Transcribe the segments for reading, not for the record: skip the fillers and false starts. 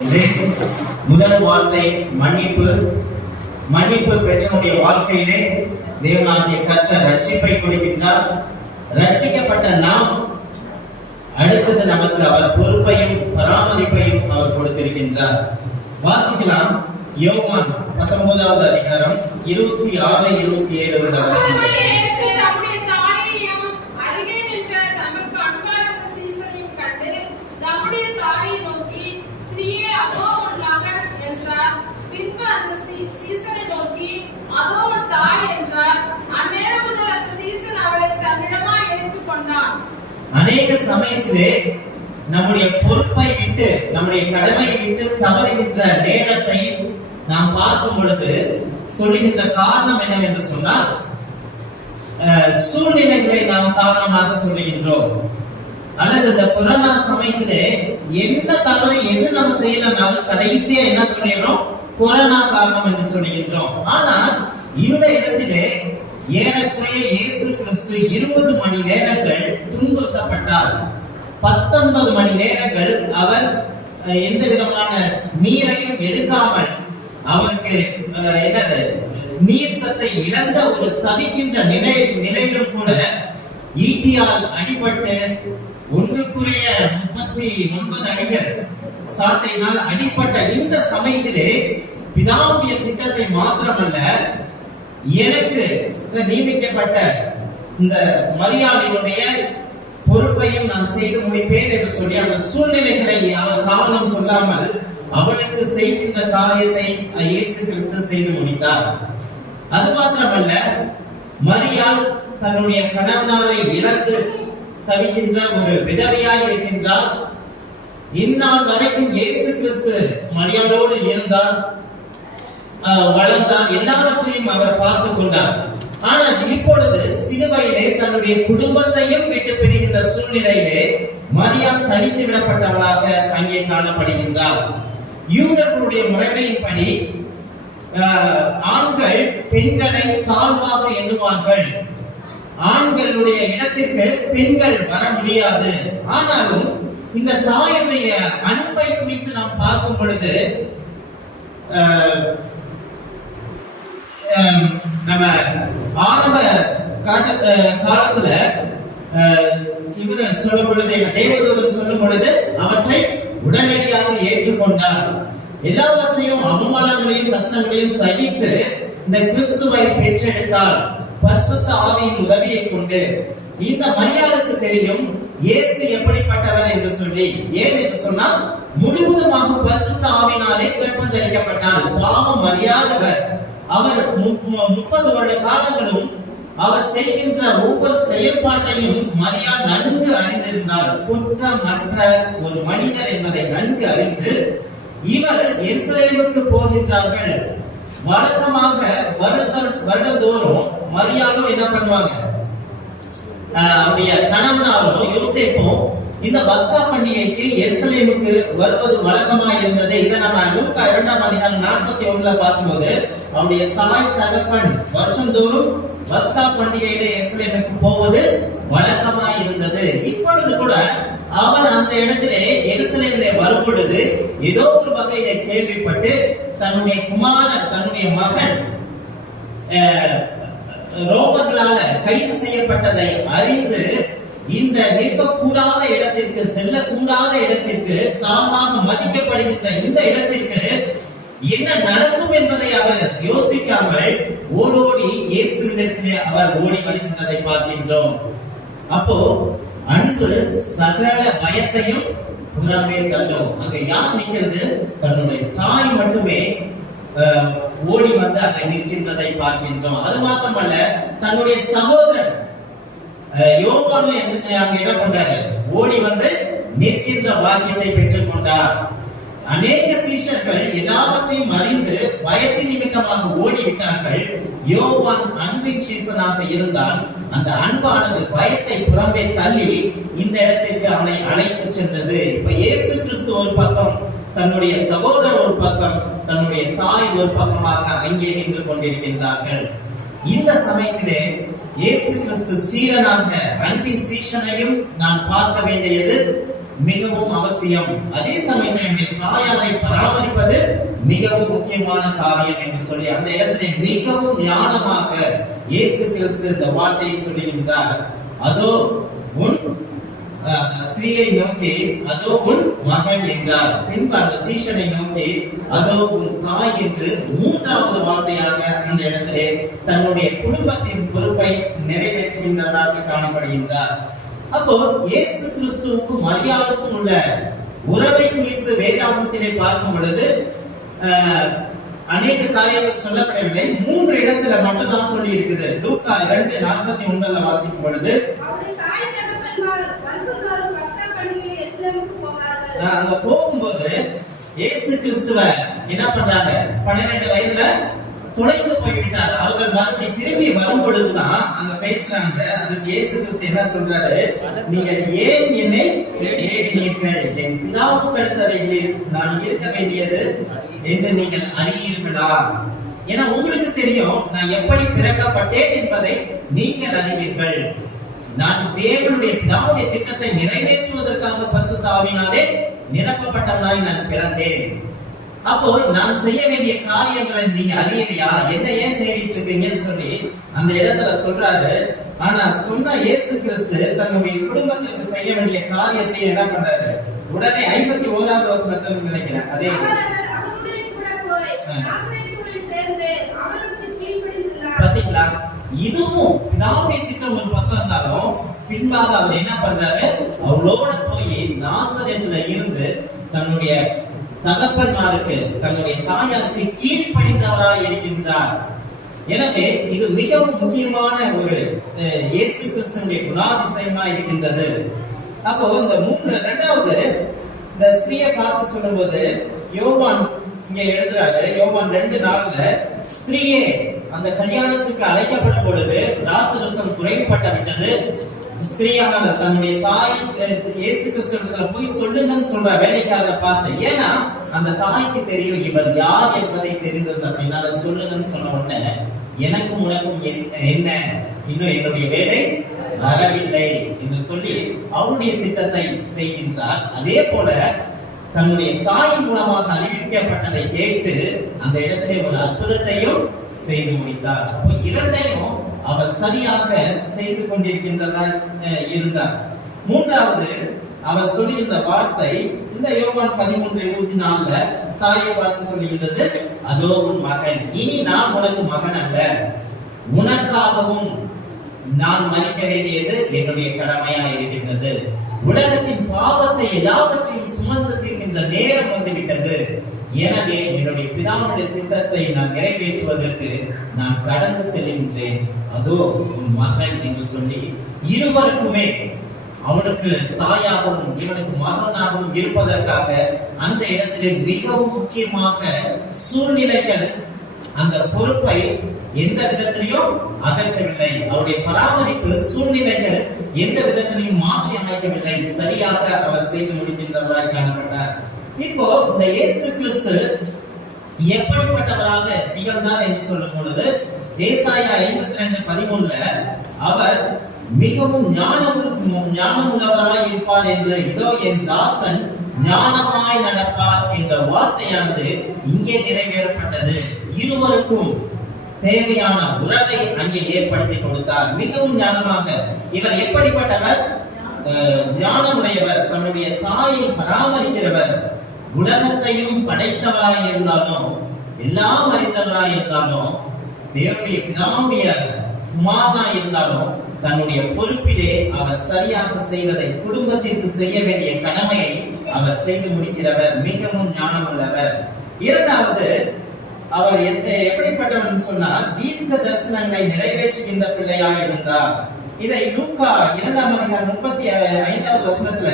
முதல் வார்த்தை மன்னிப்பு. மன்னிப்பு பெற்றவனுடைய வாழ்க்கையிலே தேவனாகிய கர்த்தர் ரட்சிப்பை கொடுக்கின்றார். ரட்சிக்கப்பட்ட நாம் அடுத்தது நமக்கு அவர் பொறுப்பையும் பராமரிப்பையும் அவர் கொடுத்திருக்கின்றார். வாசிக்கலாம். யோவான் 19வது அதிகாரம் 26, 27 அநேக சமயத்திலே நம்முடைய பொறுப்பை விட்டு நம்முடைய கடமையை விட்டு தவறுகின்ற நேரத்தை நாம் பார்க்கும் பொழுது சொல்லுகின்ற காரணம் என்னவென்று சொன்னால், சூழ்நிலைகளை நாம் காரணமாக சொல்லுகின்றோம். அல்லது இந்த கொரோனா சமயத்திலே என்ன தவறு எது நம்ம செய்யலனாலும் கடைசியா என்ன சொல்லிடுறோம், கொரோனா காரணம் என்று சொல்லுகின்றோம். ஆனால் இந்த இடத்திலே ஏறக்குறைய இயேசு கிறிஸ்து 20 மணி நேரங்கள் துன்புறுத்தப்பட்டார். 19 மணி நேரங்கள் அவர் எந்த விதமான நீரையும் எடுக்காமல் அவருக்கு என்னது நீர் சத்தை இழந்த ஒரு தவிக்கின்ற நிலையிலும் கூட ஈட்டியால் அடிபட்டு 1:39 அடிகள் சாட்டையினால் அடிப்பட்ட இந்த சமயத்திலே பிதாவுடைய திட்டத்தை மாத்திரமல்ல, எனக்கு நியமிக்கப்பட்ட இந்த மரியாதையுடைய பொறுப்பையும் நான் செய்து முடிப்பேன் என்று சொல்லி அந்த சூழ்நிலைகளை அவர் காரணம் சொல்லாமல் அவளுக்கு செய்கின்ற காரியத்தை இயேசு கிறிஸ்து செய்து முடித்தார். அது மாத்திரமல்ல, மரியாள் தன்னுடைய கணவனாரை இழந்து தவிக்கின்ற ஒரு விதவையாய் இருக்கின்றார். இந்நாள் வரைக்கும் இயேசு கிறிஸ்து மரியாளோடு இருந்தார், வளர்ந்தார், எல்லாவற்றையும் அவர் பார்த்து கொண்டார். ஆனால் இப்பொழுது சிலுவையிலே தன்னுடைய குடும்பத்தையும் விட்டு பிரிகின்ற சூழ்நிலையிலே மரியாள் தனித்து விடப்பட்டவளாக அங்கே காணப்படுகின்றார். யூதர்களுடைய முறைமையின்படி ஆண்கள் பெண்களை தாழ்வாக எண்ணுவார்கள். ஆண்களுடைய இடத்திற்கு பெண்கள் வர முடியாது. ஆனாலும் இந்த தாயுடைய அன்பை குறித்து நாம் பார்க்கும் பொழுது நம்ம ஆரம்ப காலத்துல இவர் சொல்லும் பொழுது, தேவதூதன் சொல்லும் பொழுது அவற்றை உடனடியாக ஏற்றுக்கொண்டார். எல்லாவற்றையும் அவமானங்களையும் கஷ்டங்களையும் சகித்து இந்த கிறிஸ்துவை பெற்றெடுத்தார் பரிசுத்த ஆவியின் உதவியை கொண்டு. இந்த மரியாளுக்கு தெரியும் இயேசு எப்படிப்பட்டவர் என்று சொல்லி. ஏன் என்று சொன்னால், முழுவதுமாக பரிசுத்த ஆவியினாலே கற்பந்தரிக்கப்பட்டார். பாவம் அறியாதவர். அவர் 30 வருட காலங்களும் அவர் செய்கின்ற ஒவ்வொரு செயல்பாட்டையும் மரியாள் நன்கு அறிந்திருந்தார். குற்றமற்ற ஒரு மனிதர் என்பதை நன்கு அறிந்து இவர் எருசலேமுக்கு போகின்றார்கள். வழக்கமாக வருடந்தோறும் மரியாளும் என்ன பண்ணுவாங்க, அவருடைய கணவனாரும் யோசேப்பும் இந்த பஸ்கா பண்டிகைக்கு எருசலேமுக்கு வருவது வழக்கமாக இருந்தது. இதை நம்ம லூக்கா 2ஆம் அதிகாரம் 41 பார்க்கும்போது அவருடைய தாய் தகப்பன் வருஷந்தோறும் பஸ்கா பண்டிகையில எருசலேமுக்கு போவது வழக்கமாக இருந்தது. இப்பொழுது கூட அவர் அந்த இடத்திலே எருசலேமிலே வரும் பொழுது ஏதோ ஒரு வகையில கேள்விப்பட்டு தன்னுடைய குமாரன், தன்னுடைய மகன் ரோமர்களால கைது செய்யப்பட்டதை அறிந்து இந்த நிற்கக்கூடாத இடத்திற்கு, செல்லக்கூடாத இடத்திற்கு, தாமாக மதிக்கப்படுகின்ற இந்த இடத்திற்கு என்ன நடக்கும் என்பதை அவர் யோசிக்காமல் ஓடோடி இயேசுவினிடத்திலே அவர் ஓடி வருகின்றதை பார்க்கின்றோம். அப்போ அன்பு சகல பயத்தையும் புறம்பே தள்ளும். அங்க யார் நிற்கிறது? தன்னுடைய தாய் மட்டுமே ஓடி வந்து அங்க நிற்கின்றதை பார்க்கின்றோம். அது மாத்திரமல்ல, தன்னுடைய சகோதரன் யோவானும் அங்க என்ன பண்றாரு, ஓடி வந்து நிற்கின்ற பாக்கியத்தை பெற்றுக் கொண்டார். அநேக சீஷர்கள் எல்லாவற்றையும் அறிந்து பயத்தின் நிமித்தமாக ஓடிவிட்டார்கள். யோவான் அன்பின் சீசனாக இருந்தால் அந்த அன்பானது பயத்தை புறம்பே தள்ளி இந்த இடத்திற்கு அவனை அழைத்து சென்றது. இப்ப இயேசு கிறிஸ்து ஒரு பக்கம், தன்னுடைய சகோதரர் ஒரு பக்கம், தன்னுடைய தாய் ஒரு பக்கமாக அங்கே நின்று கொண்டிருக்கின்றார்கள். இந்த சமயத்திலே இயேசு கிறிஸ்து சீரனாக அன்பின் சீஷனையும் நான் பார்க்க வேண்டியது மிகவும் அவசியம். அதே சமயத்தில் என்னுடைய தாயாரை பராமரிப்பது மிகவும் முக்கியமான காரியம் என்று சொல்லி அந்த இடத்திலே மிகவும் ஞானமாக இயேசு கிறிஸ்து இந்த வார்த்தையை சொல்லுகின்றார். அதோ உன் ஸ்திரீயை நோக்கி அதோ உன் மகன் என்றார். பின்பு அந்த சீஷனை நோக்கி அதோ உன் தாய் என்று மூன்றாவது வார்த்தையாக அந்த இடத்திலே தன்னுடைய குடும்பத்தின் பொறுப்பை நிறைவேற்றுகின்றவராக காணப்படுகின்றார். அப்போ இயேசு கிறிஸ்துவுக்கும் மரியாளுக்கும் உள்ள உறவை குறித்து வேதாகமத்திலே பார்க்கும் பொழுது அநேக காரியங்கள் சொல்லப்படவில்லை. 3 இடத்துல மட்டும்தான் சொல்லி இருக்குது. லூக்கா 2:49 வாசிக்கும் பொழுது அங்க போகும்போது இயேசு கிறிஸ்துவ என்ன பண்றாங்க, 12 வயதுல தொலைந்து போய்விட்டார். அவர்கள் மறுபடியும் திரும்பி வரும் பொழுதுதான் அங்க பேசுறாங்க. அதுக்கு இயேசு கிறிஸ்து என்ன சொல்றாரு, நீங்கள் ஏன் என்னை தேடினீர்கள்? என் பிதாவுக்கு அடுத்தவைகளில் நான் இருக்க வேண்டியது என்று நீங்கள் அறியீர்களா? ஏன்னா உங்களுக்கு தெரியும் நான் எப்படி பிறக்கப்பட்டேன் என்பதை நீங்கள் அறிவீர்கள். நான் தேவனுடைய பிதாவுடைய திட்டத்தை நிறைவேற்றுவதற்காக பரிசுத்த ஆவியினாலே நிரப்பப்பட்டவனாய் நான் பிறந்தேன். அப்போ நான் செய்ய வேண்டிய காரியங்களை நீங்க அறியலையா? என்ன ஏன் தேடிட்டு இருக்கீங்கன்னு சொல்லி அந்த இடத்துல சொல்றாரு. ஆனா சொன்ன இயேசு கிறிஸ்து தன்னுடைய குடும்பத்திற்கு செய்ய வேண்டிய காரியத்தை என்ன பண்றாரு? உடனே 51வது வசனத்துல நினைக்கிறேன் அதே பாத்தீங்களா, இதுவும் பிதாவுடைய திட்டம் ஒரு பக்கம் இருந்தாலும் பின்பாக அவர் என்ன பண்றாரு, அவளோட போய் நாசரேத்துல இருந்து தன்னுடைய தகப்பன்மாருக்கு தன்னுடைய தாயாருக்கு கீழ்ப்படிந்தவராய் இருக்கின்றார். எனவே இது மிகவும் முக்கியமான ஒரு இயேசு கிறிஸ்துவினுடைய குணாதிசயமா இருக்கின்றது. அப்போ இந்த 2வது இந்த ஸ்திரீயை பார்த்து சொல்லும்போது யோவான் இங்க எழுதுறாரு. யோவான் 2:4 ஸ்திரீயே அந்த கல்யாணத்துக்கு அழைக்கப்படும் பொழுது ராட்சரசம் குறைவுபட்டு விட்டது. ஸ்திரீயானவர் தன்னுடைய தாய் இயேசு கிறிஸ்துவிடத்துல போய் சொல்லுங்கன்னு சொல்ற வேலைக்காரரை பார்த்து, ஏன்னா அந்த தாய்க்கு தெரியும் இவர் யார் என்பதை தெரிந்தது அப்படின்னா சொல்லுங்கன்னு சொன்ன உடனே எனக்கும் உனக்கும் என்ன, இன்னும் என்னுடைய வேலை வரவில்லை என்று சொல்லி அவருடைய திட்டத்தை செய்கின்றார். அதே போல தன்னுடைய தாயின் மூலமாக அறிவிக்கப்பட்டதை கேட்டு அந்த இடத்திலே ஒரு அற்புதத்தையும் செய்து முடித்தார். அப்போ 2யும் அவர் சரியாக செய்து கொண்டிருக்கின்றவராய் இருந்தார். 3வது அவர் சொல்லுகின்ற வார்த்தை இந்த யோவான் 13:24 தாயை பார்த்து சொல்லுகின்றது, அதோ உன் மகன். இனி நான் உனக்கு மகன் அல்ல, உனக்காகவும் நான் மறிக்க வேண்டியது என்னுடைய கடமையா இருக்கின்றது. உலகத்தின் பாவத்தை எல்லாவற்றையும் சுமந்து தீர்க்கின்ற நேரம் வந்துவிட்டது. எனவே என்னுடைய பிதாவுடைய திட்டத்தை நான் நிறைவேற்றுவதற்கு நான் கடந்து செல்கின்றேன். அதோ உன் மகன் என்று சொல்லி இருவருக்குமே அவனுக்கு தாயாகவும் இவனுக்கு மகனாகவும் இருப்பதற்காக அந்த இடத்திலே மிகவும் முக்கியமாக சூழ்நிலைகள் அந்த பொறுப்பை எந்த விதத்திலையும் அகற்றவில்லை. அவருடைய பராமரிப்பு சூழ்நிலைகள் எந்த விதத்திலையும் மாற்றி அமைக்கவில்லை. சரியாக அவர் செய்து முடிக்கின்றவராய் காணப்பட்டார். இப்போ இந்த இயேசு கிறிஸ்து எப்படிப்பட்டவராக திகழ்ந்தார் என்று சொல்லும் பொழுது ஏசாயா 52:13 அவர் மிகவும் ஞானமுள்ளவராய் இருப்பார் என்று, இதோ என் தாசன் ஞானமாய் நடப்பார் என்ற வார்த்தையானது இங்கே நிறைவேறப்பட்டது. இருவருக்கும் தேவையான உறவை அங்கே ஏற்படுத்தி கொடுத்தார். மிகவும் ஞானமாக இவர் எப்படிப்பட்டவர்? ஞானமுடையவர், தன்னுடைய தாயை பராமரிக்கிறவர், உலகத்தையும் படைத்தவராய் இருந்தாலும் எல்லாம் அறிந்தவராய் இருந்தாலும் தேவனுடைய பிதாவுடைய குமாரனாய் இருந்தாலும் தன்னுடைய பொறுப்பிலே அவர் சரியாக செய்வதை, குடும்பத்திற்கு செய்ய வேண்டிய கடமையை அவர் செய்து முடிக்கிறவர். மிகவும் ஞானமுள்ளவர். 2வது அவர் எப்படிப்பட்டவன் சொன்னால் தீர்க்க தரிசனங்களை நிறைவேற்றுகின்ற பிள்ளையாய் இருந்தார். இதை லூக்கா 2:35 வசனத்துல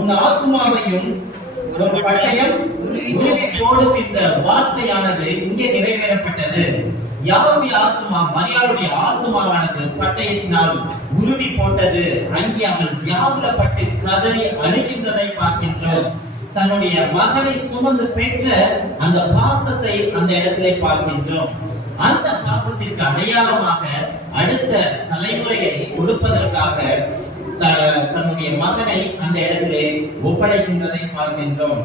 உன் ஆத்மாவையும் ஒரு பட்டயம் உருவி போடும் என்ற வார்த்தையானது இங்கே நிறைவேறப்பட்டது. யாருடைய ஆத்மா, மரியாளுடைய ஆத்மாவானது பட்டயத்தினால் உருவி போட்டது. அங்கே அவள் வியாகுலப்பட்டு கதறி அழுகின்றதை பார்க்கின்றோம். தன்னுடைய மகனை சுமந்து பெற்ற அந்த பாசத்தை அந்த இடத்திலே பார்க்கின்றோம். அந்த பாசத்திற்கு அடையாளமாக அடுத்த தலைமுறையை கொடுப்பதற்காக தன்னுடைய மகனை அந்த இடத்திலே ஒப்படைக்கின்றதை பார்க்கின்றோம்.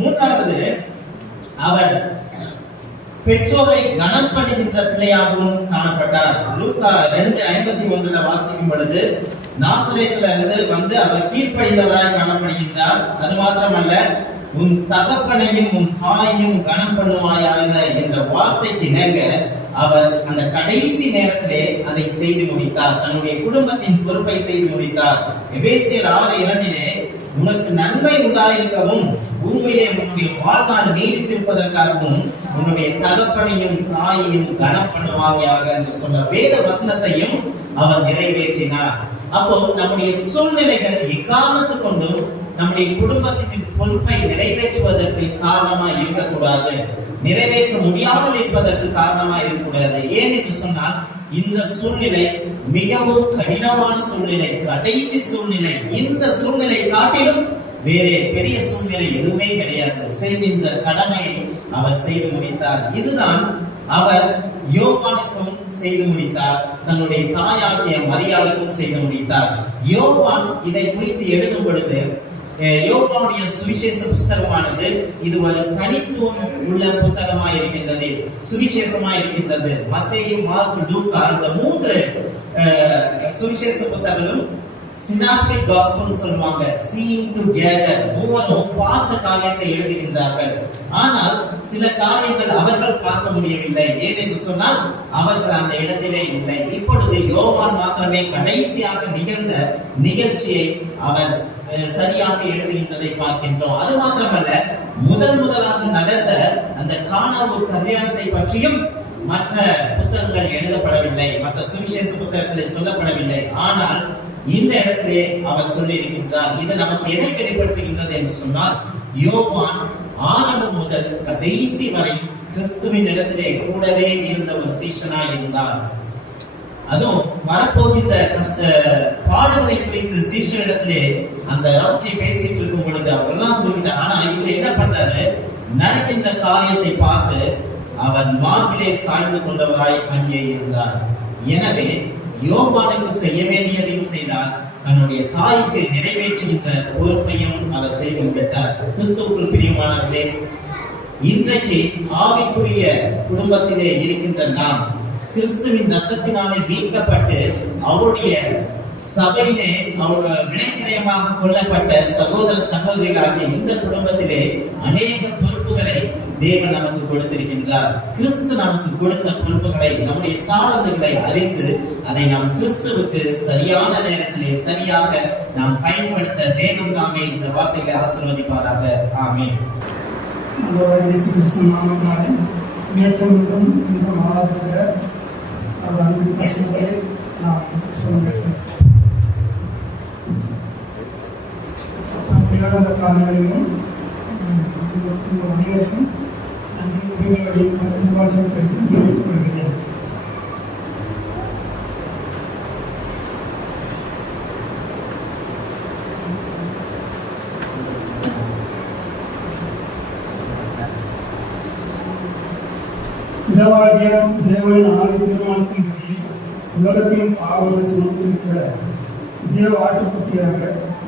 மூன்றாவது, அவர் பெற்றோரை கனம் பண்ணுகின்ற பிள்ளையாகவும் காணப்பட்டார். லூக்கா 2:51 வாசிக்கும் பொழுது, நாசரேத்துல இருந்து வந்து அவர் கீழ்ப்படிந்தவராய் காணப்படுகின்றார். அது மாத்திரமல்ல, உன் தகப்பனையும் உன் தாயையும் கனம் பண்ணுவாயாக என்ற வார்த்தைக்கு இணங்க அவர் அந்த கடைசி நேரத்திலே அதை செய்து முடித்தார். தன்னுடைய குடும்பத்தின் பொறுப்பை செய்து முடித்தார். எபேசியர் 6:2 உனக்கு நன்மை உண்டாயிருக்கவும் பூமியிலே உன்னுடைய வாழ்நாள் நீடித்திருப்பதற்காகவும் உன்னுடைய தகப்பனையும் தாயையும் கனம் பண்ணுவாயாக என்று சொன்ன வேத வசனத்தையும் அவர் நிறைவேற்றினார். அப்போ நம்முடைய சூழ்நிலைகள் எக்காரணத்து கொண்டும் நம்முடைய குடும்பத்தின் பொறுப்பை நிறைவேற்றுவதற்கு காரணமா இருக்கக்கூடாது, நிறைவேற்ற முடியாமல் இருப்பதற்கு காரணமா இருக்கக்கூடாது. ஏன் என்று சொன்னால், இந்த சூழ்நிலை மிகவும் கடினமான சூழ்நிலை, கடைசி சூழ்நிலை. இந்த சூழ்நிலை காட்டிலும் வேறே பெரிய சூழ்நிலை எதுவுமே கிடையாது. செய்கின்ற கடமையை அவர் செய்து முடித்தார். இதுதான் அவர் யோவானுக்கும் செய்து முடித்தார், தன்னுடைய தாயாகிய மரியாளுக்கும் செய்து முடித்தார். யோவான் இதை குறித்து எழுதும் பொழுது, யோவானுடைய சுவிசேஷ புஸ்தகமானது இது ஒரு தனித்துவம் உள்ள புத்தகமாய் இருக்கின்றது, சுவிசேஷமாய் இருக்கின்றது. மத்தேயு, மார்க், லூக்கா இந்த 3 சுவிசேஷ புத்தகங்களும் சினாப்டிக் காஸ்பல் சொல்லுவாங்க, சீயிங் டுகெதர். மூவரும் பார்த்த காரியத்தை எழுதுகின்றார்கள். ஆனால் சில காரியங்கள் அவர்கள் பார்க்க முடியவில்லை. ஏன் என்று சொன்னால், அவர்கள் அந்த இடத்திலே இல்லை. இப்பொழுது யோவான் மாத்திரமே கடைசியாக நிகழ்ந்த நிகழ்ச்சியை அவர் சரியாக எழுதுகின்றதை பார்க்கின்றோம். அது மாத்திரமல்ல, முதலாக நடந்த அந்த கானாவூர் கல்யாணத்தை பற்றியும் மற்ற புத்தகங்கள் எழுதப்படவில்லை, மற்ற சுவிசேஷ புத்தகத்தில் சொல்லப்படவில்லை. ஆனால் இந்த இடத்திலே அவர் சொல்லியிருக்கின்றார். இது நமக்கு எதை வெளிப்படுத்துகின்றது என்று சொன்னால், யோவான் ஆரம்பம் முதல் கடைசி வரை கிறிஸ்துவின் இடத்திலே கூடவே இருந்த ஒரு சீஷனாய் இருந்தார். அதுவும் வரப்போகின்ற பாடங்களை குறித்து சீஷரிடத்திலே அந்த ராத்திரி பேசிட்டு இருக்கும் பொழுது அவரெல்லாம் தூங்கிட்டார். ஆனா இவர் என்ன பண்றாரு, நடக்கின்ற காரியத்தை பார்த்து அவர் மார்பிலே சாய்ந்து கொண்டவராய் அங்கே இருந்தார். எனவே யோவானுக்கு செய்ய வேண்டியதையும் செய்தார், தன்னுடைய தாய்க்கு நிறைவேற்றுகின்ற பொறுப்பையும் அவர் செய்து முடித்தார். கிறிஸ்துவுக்குள் பிரியமானவர்களே, இன்றைக்கு ஆவிக்குரிய குடும்பத்திலே இருக்கின்ற நாம் கிறிஸ்துவின் ரத்தத்தினாலே மீட்கப்பட்டு அவருடைய சபையிலே அவர் வினைக்கிரயமாக கொல்லப்பட்ட சகோதர சகோதரிகளாகிய இந்த குடும்பத்திலே அநேக பொறுப்புகளை தேவன் நமக்கு கொடுத்திருக்கின்றார். கிறிஸ்து நமக்கு கொடுத்த பொறுப்புகளை, நம்முடைய தாளந்துகளை அறிந்து அதை நாம் கிறிஸ்துவுக்கு சரியான நேரத்திலே சரியாக நாம் பயன்படுத்த தேவன் தாமே இந்த வார்த்தைகளை ஆசீர்வதிப்பாராக. ஆமென். இயேசு கிறிஸ்து நாமத்தினாலே நேற்றமும் இந்த மாதத்திற்கு அவர் அன்பின் பசங்களை நாம் சொல்லிட்டோம். அந்த காலங்களிலும் உங்கள் அனைவருக்கும் விவாதம் கருத்து தெரிவித்துக் கொள்கிறேன். இரவாகிய தேவனின் ஆதி தீர்மானத்தின்படி உலகத்தின் பாவங்களை சுமத்திருக்கிற தேவ ஆட்டுக்குட்டியாக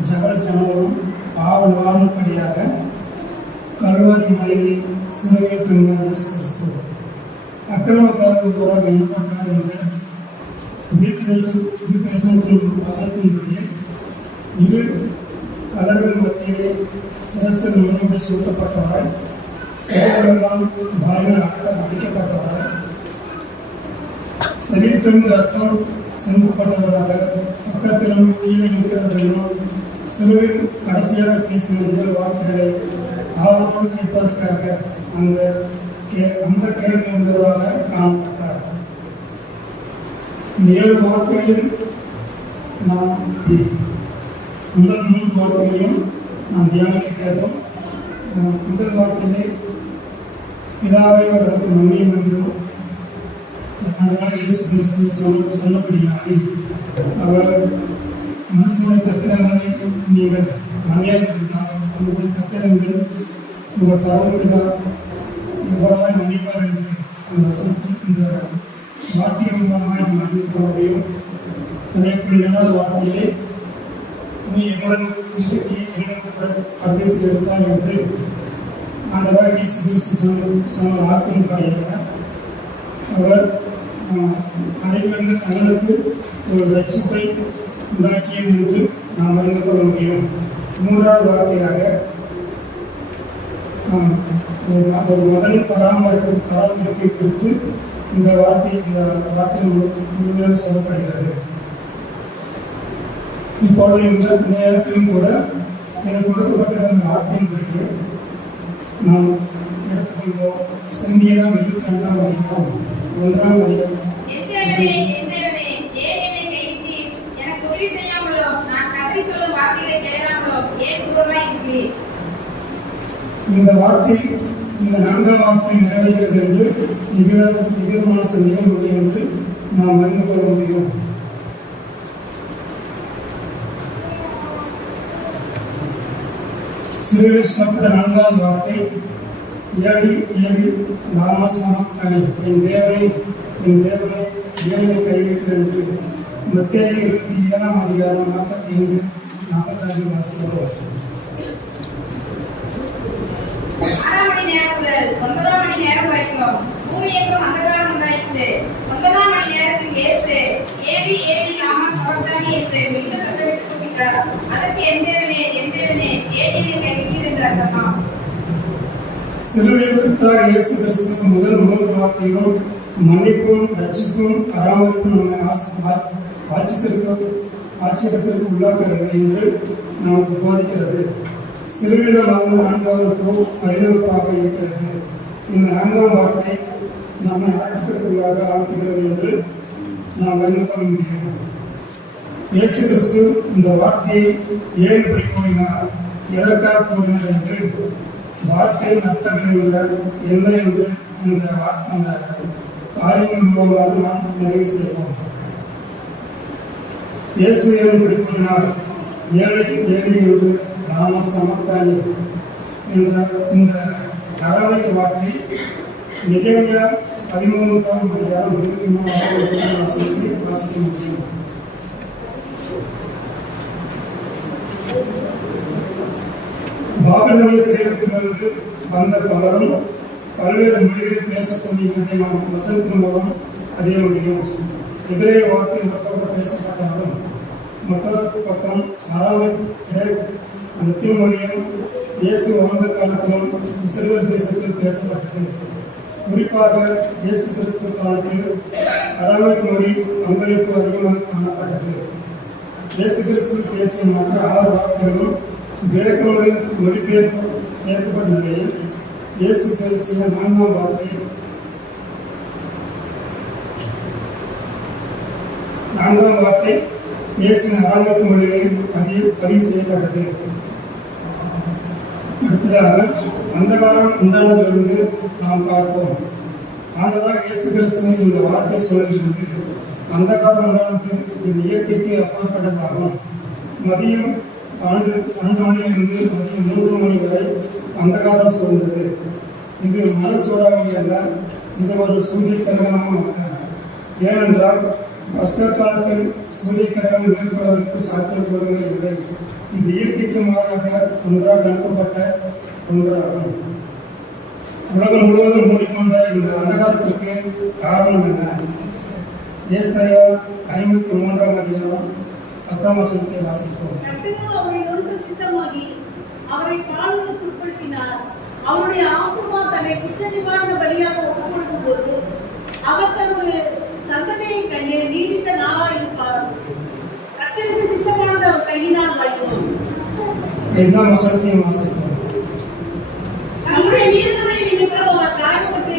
ஜகல ஜனங்களும் பாவ நிவாரணப்படியாக கல்வாரி மலையில் சிலுவையில் தொங்கினார் இயேசு கிறிஸ்து. அக்கிரமக்காரர்களாக எண்ணப்பட்டார் என்ற தீர்க்கதரிசனத்தின் வசனத்தின்படி இரு கடல்கள் மத்தியிலே சிரசில் முன்னுடைய சூட்டப்பட்டவராய் செயல்களெல்லாம் வாயிலாக அடிக்கப்பட்டவராய் சரீரத்திலிருந்து ரத்தம் சிந்தப்பட்டவராக பக்கத்திலும் கீழே நிற்கிறவர்களும் சிலுவையில் கடைசியாக பேசின 7 வார்த்தைகளை ஆவலோடு கேட்பதற்காக அந்த கேள்வி இருந்தவராக காணப்பட்டார். இந்த 7 வார்த்தைகளில் நாம் முதல் 3 வார்த்தைகளையும் நாம் தியானிக்க கேட்டோம். முதல் வார்த்தையிலே பிதாவே அவர்களுக்கு மன்னியும் என்றும் இயேசு கிறிஸ்து சொல்லப்படுகிறாரே, அவர் மனுஷனுடைய தப்பிதங்களை நீங்கள் மன்னியாதிருந்தால் உங்களுடைய தப்பிதங்கள் உங்கள் பரமபிதா எவ்வாறு மன்னிப்பார் என்று அந்த வசனத்தில் இந்த வார்த்தைகள் மூலமாக நாம் அறிந்து கொள்ள முடியும். அதே போல் 7வது வார்த்தையிலே நீ என்னுடன் இன்றைக்கு என்னுடன் கூட பரதேசில் இருந்தாய் என்று ஆண்டவர் இயேசு கிறிஸ்து சொன்ன வார்த்தையின்படியாக அவர் அறிவிலிருந்து தங்களுக்கு ஒரு ரட்சிப்பை உண்டாக்கியது என்று நாம் அறிந்து கொள்ள முடியும். மூன்றாவது வார்த்தையாக ஒரு மகனின் பராமரிப்பை குறித்து இந்த வார்த்தை முழுமையாக சொல்லப்படுகிறது. இப்பொழுது இந்த நேரத்திலும் கூட எனக்கு கொடுக்கப்பட்ட அந்த வார்த்தையின்படியே நாம் எடுத்துக்கொள்வோம். சங்கீதம் 22ஆம் அதிகாரம் 1ஆம் அதிகாரம். இந்த வார்த்தை இந்த 4ஆம் வார்த்தை நிறைவேறுகிறது என்று விதமான சந்தேகம் என்று நாம் அறிந்து கொள்ள முடியும். சிறுவில் சொல்லப்பட்ட 4ஆவது வார்த்தை ஏழி நாமசமக்கணி என் தேவனை ஏழனை கைவிட்டேன் என்று மத்தேயு 27ஆம் அதிகாரம் 45-46 வாசிக்கிறோம். 6 மணி நேரம் முதல் 9 மணி நேரம் வரைக்கும் பூமி எங்கும் அந்தகாரம் உண்டாயிற்று. 9 மணி நேரத்தில் இயேசு ஏலி ஏலி லாமா சபக்தானி என்று மீண்டும் சத்தமிட்டு கூப்பிட்டார். அதற்கு என் தேவனே ஏலி என்னை கைவிட்டீர் என்று அர்த்தமாம். சிலுவையில் கர்த்தராகிய இயேசு கிறிஸ்து முதல் 3 வார்த்தைகளும் மன்னிப்பும் ரட்சிப்பும் பராமரிப்பும் நம்மை ஆச்சரியத்திற்கு உள்ளாக்கவில்லை என்று நமக்கு போதிக்கிறது. சிலுவையில் 4வது மனிதப்பாக இருக்கிறது. இந்த 4ஆம் வார்த்தை நம்மை ஆச்சரியத்திற்குள்ளாக ஆக்குகிறது என்று நாம் அறிந்து கொள்ள முடியும். இயேசு கிறிஸ்து இந்த வார்த்தையை ஏன் இப்படி கூறினார், எதற்காக கூறினார் என்று வார்த்தையின் அர்த்தங்கள் என்ன என்று அந்த காரியங்கள் மூலமாக நாம் நிறைவு செய்வோம். இயேசு ஏன் இப்படி கூறினார், ஏழை என்று நாம சமத்தானி என்ற இந்த அரவணைக்கு வார்த்தை நெகேமியா 13ஆம் அதிகாரம் 23 வாசிக்க முடியும். பாபிலோனிய சிறையிருப்பிலிருந்து வந்த பலரும் பல்வேறு மொழிகளில் பேசக்கூடியதை நாம் வசனத்தின் மூலம் அறிய முடியும். எதிரே வார்த்தை ஒரு பேசப்பட்டாலும் மற்றொரு பக்கம் அராமிக், கிரேக், லத்தீன் மொழியும் இயேசு வாழ்ந்த காலத்திலும் இஸ்ரேல் தேசத்தில் பேசப்பட்டது. குறிப்பாக இயேசு கிறிஸ்து காலத்தில் அராமிக் மொழி பங்களிப்பு அதிகமாக காணப்பட்டது. இயேசு கிறிஸ்து பேசிய மற்ற 6 வார்த்தைகளும் கிரேக்க மொழிபெயர்க்கப்பட்ட நிலையில் இயேசு பேசிய 4ஆம் வார்த்தை 4ஆம் வார்த்தை இயேசுவின் அராமிக் மொழிகளில் பதிவு செய்யப்பட்டது. அடுத்ததாக அந்தகாரம் உண்டானதிலிருந்து நாம் பார்ப்போம். ஆண்டவர் இயேசு கிறிஸ்து இந்த வார்த்தை சொல்கிறது, அந்தகாரம் உண்டானது இது இயற்கைக்கு அப்பாற்பட்டதாகும். மதியம் 12 மணியிலிருந்து மதியம் 3 மணி வரை அந்தகாரம் சூழ்ந்தது. இது மன சூறாவளி அல்ல, இது ஒரு சூரிய கிரகணமும் அல்ல. ஏனென்றால் பஸ்கா காலத்தில் சூரிய கிரகணம் ஏற்படுவதற்கு சாத்தியக்கூறுகள் இல்லை. இது இயற்கைக்கு மாறாக ஒன்றாக அனுப்பப்பட்ட ஒன்றாகும். உலகம் முழுவதும் மூடிக்கொண்ட இந்த அந்தகாரத்திற்கு காரணம் என்ன? ஏசாயா 53ஆம் அதிகாரம் 10ஆம் வசனத்தை வாசிப்போம். அவரை பாவங்களுக்கு உட்படுத்தினார். அவருடைய ஆத்துமா தன்னை குற்ற நிவாரண பலியாக ஒப்புக் கொடுக்கும் போது அவர் தனது சந்ததியை கண்டே நீடித்த நாளாக இருப்பார். கர்த்தருக்கு சித்தமானது அவர் கையினால் வைக்கும். இரண்டாம் வசனத்தையும் வாசிப்போம். நம்முடைய நீதிகளை நிமித்தம் அவர் காயப்பட்டு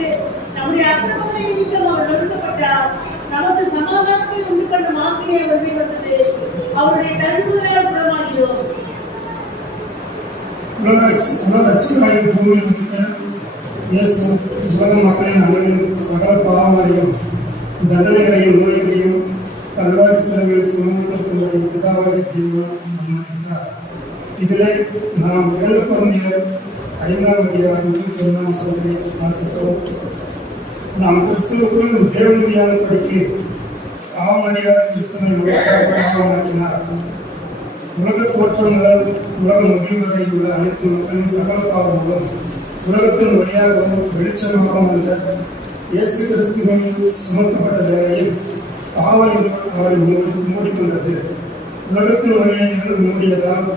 நம்முடைய அக்கிரமத்தை நிமித்தம் அவர் நொறுக்கப்பட்டார். நமக்கு சமாதானத்தை உண்டு பண்ண மாத்திரை அவர் வந்தது. அவருடைய தழும்புகளால் குணமாகிறோம். உலக பூமியில் இருக்க இயேசு உலக மக்களின் அனைவரின் சகல பாவங்களையும் தண்டனைகளையும் நோய்களையும் கல்வாரி சிலைகளில் சுமந்திருக்கின்ற பிதாவாகிய தேவன் அனுமதித்தார். இதிலே நாம் 2 கொரிந்தியர் 5ஆம் அதிகாரம் 21ஆம் வசனத்தை வாசிக்கிறோம். நாம் கிறிஸ்துவுக்குள் தேவனுடையானபடிக்கு பாவம் அறியாத கிறிஸ்துவை பாவமாக்கினார். உலக தோற்றம் முதல் உலக முடிவு வரை உள்ள அனைத்து மக்களின் சகல பாவங்களும் உலகத்தின் வழியாகவும் வெளிச்சமாகவும் வந்த இயேசு கிறிஸ்துவின் சுமத்தப்பட்ட வேளையில் பாவ இருள் அவரை மூடிக்கொண்டது. உலகத்தின் வழியாக இருள் மூடியதால்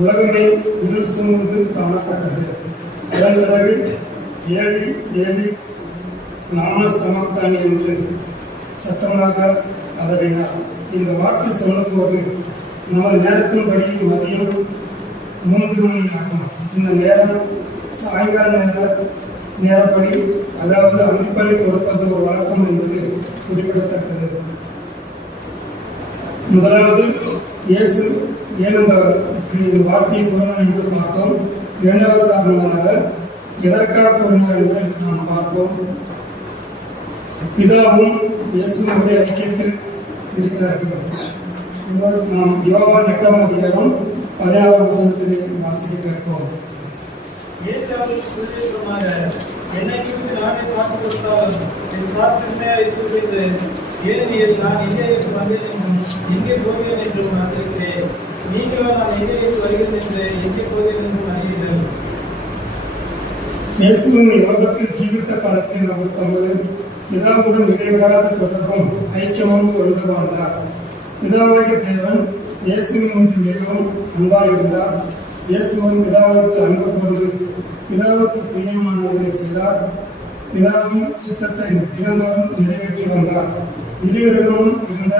உலகமே இருள் சூழ்ந்து காணப்பட்டது. அதன் பிறகு ஏழி ஏழி நாம சமத்தானி என்று சத்தமாக கதறினார். இந்த வார்த்தை சொல்லும்போது நமது நேரத்தின்படி மதியம் 3 மணி ஆகும். இந்த நேரம் சாயங்கால நேரப்படி, அதாவது அன்பிப்பலி கொடுப்பது ஒரு வழக்கம் என்பது குறிப்பிடத்தக்கது. முதலாவது இயேசு ஏன் இந்த வார்த்தையை கூறினார் என்று பார்த்தோம். இரண்டாவது காரணமாக எதற்காக கூறினார் என்று நாம் பார்ப்போம். பிதாவும் இயேசுவும் ஒரே ஐக்கியத்தில் இருக்கிறார்கள். நாம் யோவான் 8ஆம் அதிகாரம் 16ஆம் வசனத்திலே வாசிக்க கேட்போம். என்னை குறித்து நானே சாட்சி கொடுத்தாலும் என் சாட்சி உண்மையாக இருக்கிறது. ஏனெனில் நான் எங்கே வந்தேன் என்றும் எங்கே போகிறேன் என்றும் அறிகிறேன். நீங்களோ நான் எங்கே வருகிறேன் என்று எங்கே போகிறேன் என்றும் அறிகிறேன். இயேசுவின் உலகத்தில் ஜீவித்த காலத்தில் அவர் தமது பிதாவுடன் இடைவிடாத தொடர்பும் ஐக்கியமும் கொண்டு வாழ்ந்தார். பிதாவாகிய தேவன் இயேசுவின் மீது மிகவும் அன்பாயிருந்தார். இயேசுவின் பிதாவிற்கு அன்பு கூர்ந்து பிதாவுக்கு பிரியமானவர்களை செய்தார். பிதாவின் சித்தத்தை தினந்தோறும் நிறைவேற்றி வந்தார். இருவரிடமும் இருந்த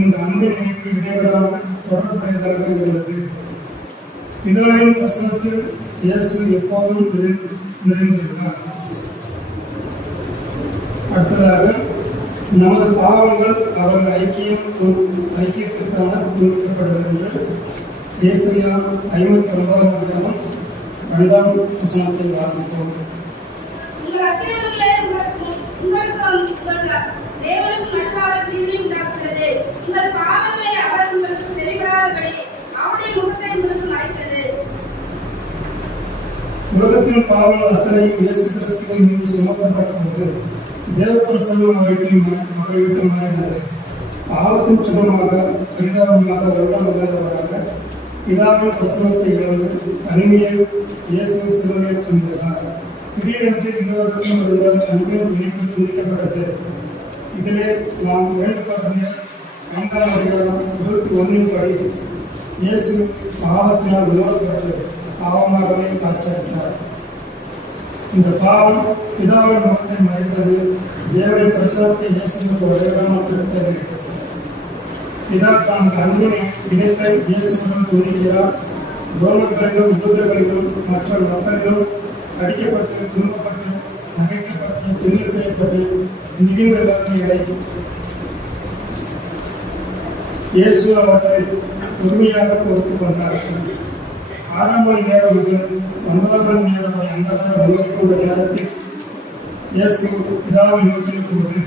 இந்த அன்பின் இணைப்பு இடைவிடாமல் தொடர்புடையதாக இருந்தது. பிதாவின் வசனத்தில் இயேசு எப்போதும் நிறைந்திருந்தார். அடுத்ததாக நமது பாவங்கள் அவர்கள் ஐக்கியத்திற்கான துணிக்கப்படுவது என்று ஏசாயா 59ஆம் அதிகாரம் 2ஆம் வசனத்தை வாசிப்போம். உங்கள் அக்கிரமங்களே உங்களுக்கு தேவனுக்கு நடுவாக பிரிவினை உண்டாக்குகிறது. உங்கள் பாவங்களை அவர் உங்களுக்கு செறிவிடாதபடி அவருடைய முகத்தை உங்களுக்கு மறைக்கிறது. உலகத்தின் பாவங்கள் அத்தனையும் இயேசு கிறிஸ்துவின் மீது சுமத்தப்பட்ட போது தேவ பிரசன்னம் அவரை விட்டு மாறினது. பாவத்தின் சுகமாக பரிதாபமாக வருடம் முதல்வராக பிதாவின் பிரசனத்தை இழந்து தனிமையில் இயேசு சிலுவையில் தந்திருந்தார். திடீரென்று இருவருக்கும் இருந்த அன்பின் இணைப்பு துண்டிக்கப்பட்டது. இதிலே நாம் 2 Corinthians 5ஆம் அதிகாரம் 21 படி இயேசு பாவத்தினால் உணரப்பட்டு பாவமாகவே காட்சியளித்தார். இந்த பாவம் பிதாவின் முகத்தை மறைத்தது. தேவனின் பிரசனத்தை இயேசுவுக்கு ஒரேவிடாமல் தடுத்தது. பிதா தனது அன்பினை இணைப்பை இயேசுவுடன் துணிக்கிறார். ரோமர்களிலும் யூதர்களிலும் மற்ற மக்களிலும் அடிக்கப்பட்டு துன்பப்பட்டு நகைக்கப்பட்டு துணில் செய்யப்பட்டு மிகுந்த வேதனைகளை இயேசு அவற்றை உரிமையாக பொறுத்துக் கொண்டார். 6 மணி நேரம் முதல் 9 மணி நேரம் வரை அந்தகாரம் உலகிற்குள்ள நேரத்தில் இயேசு பிதாவை நோக்கி போது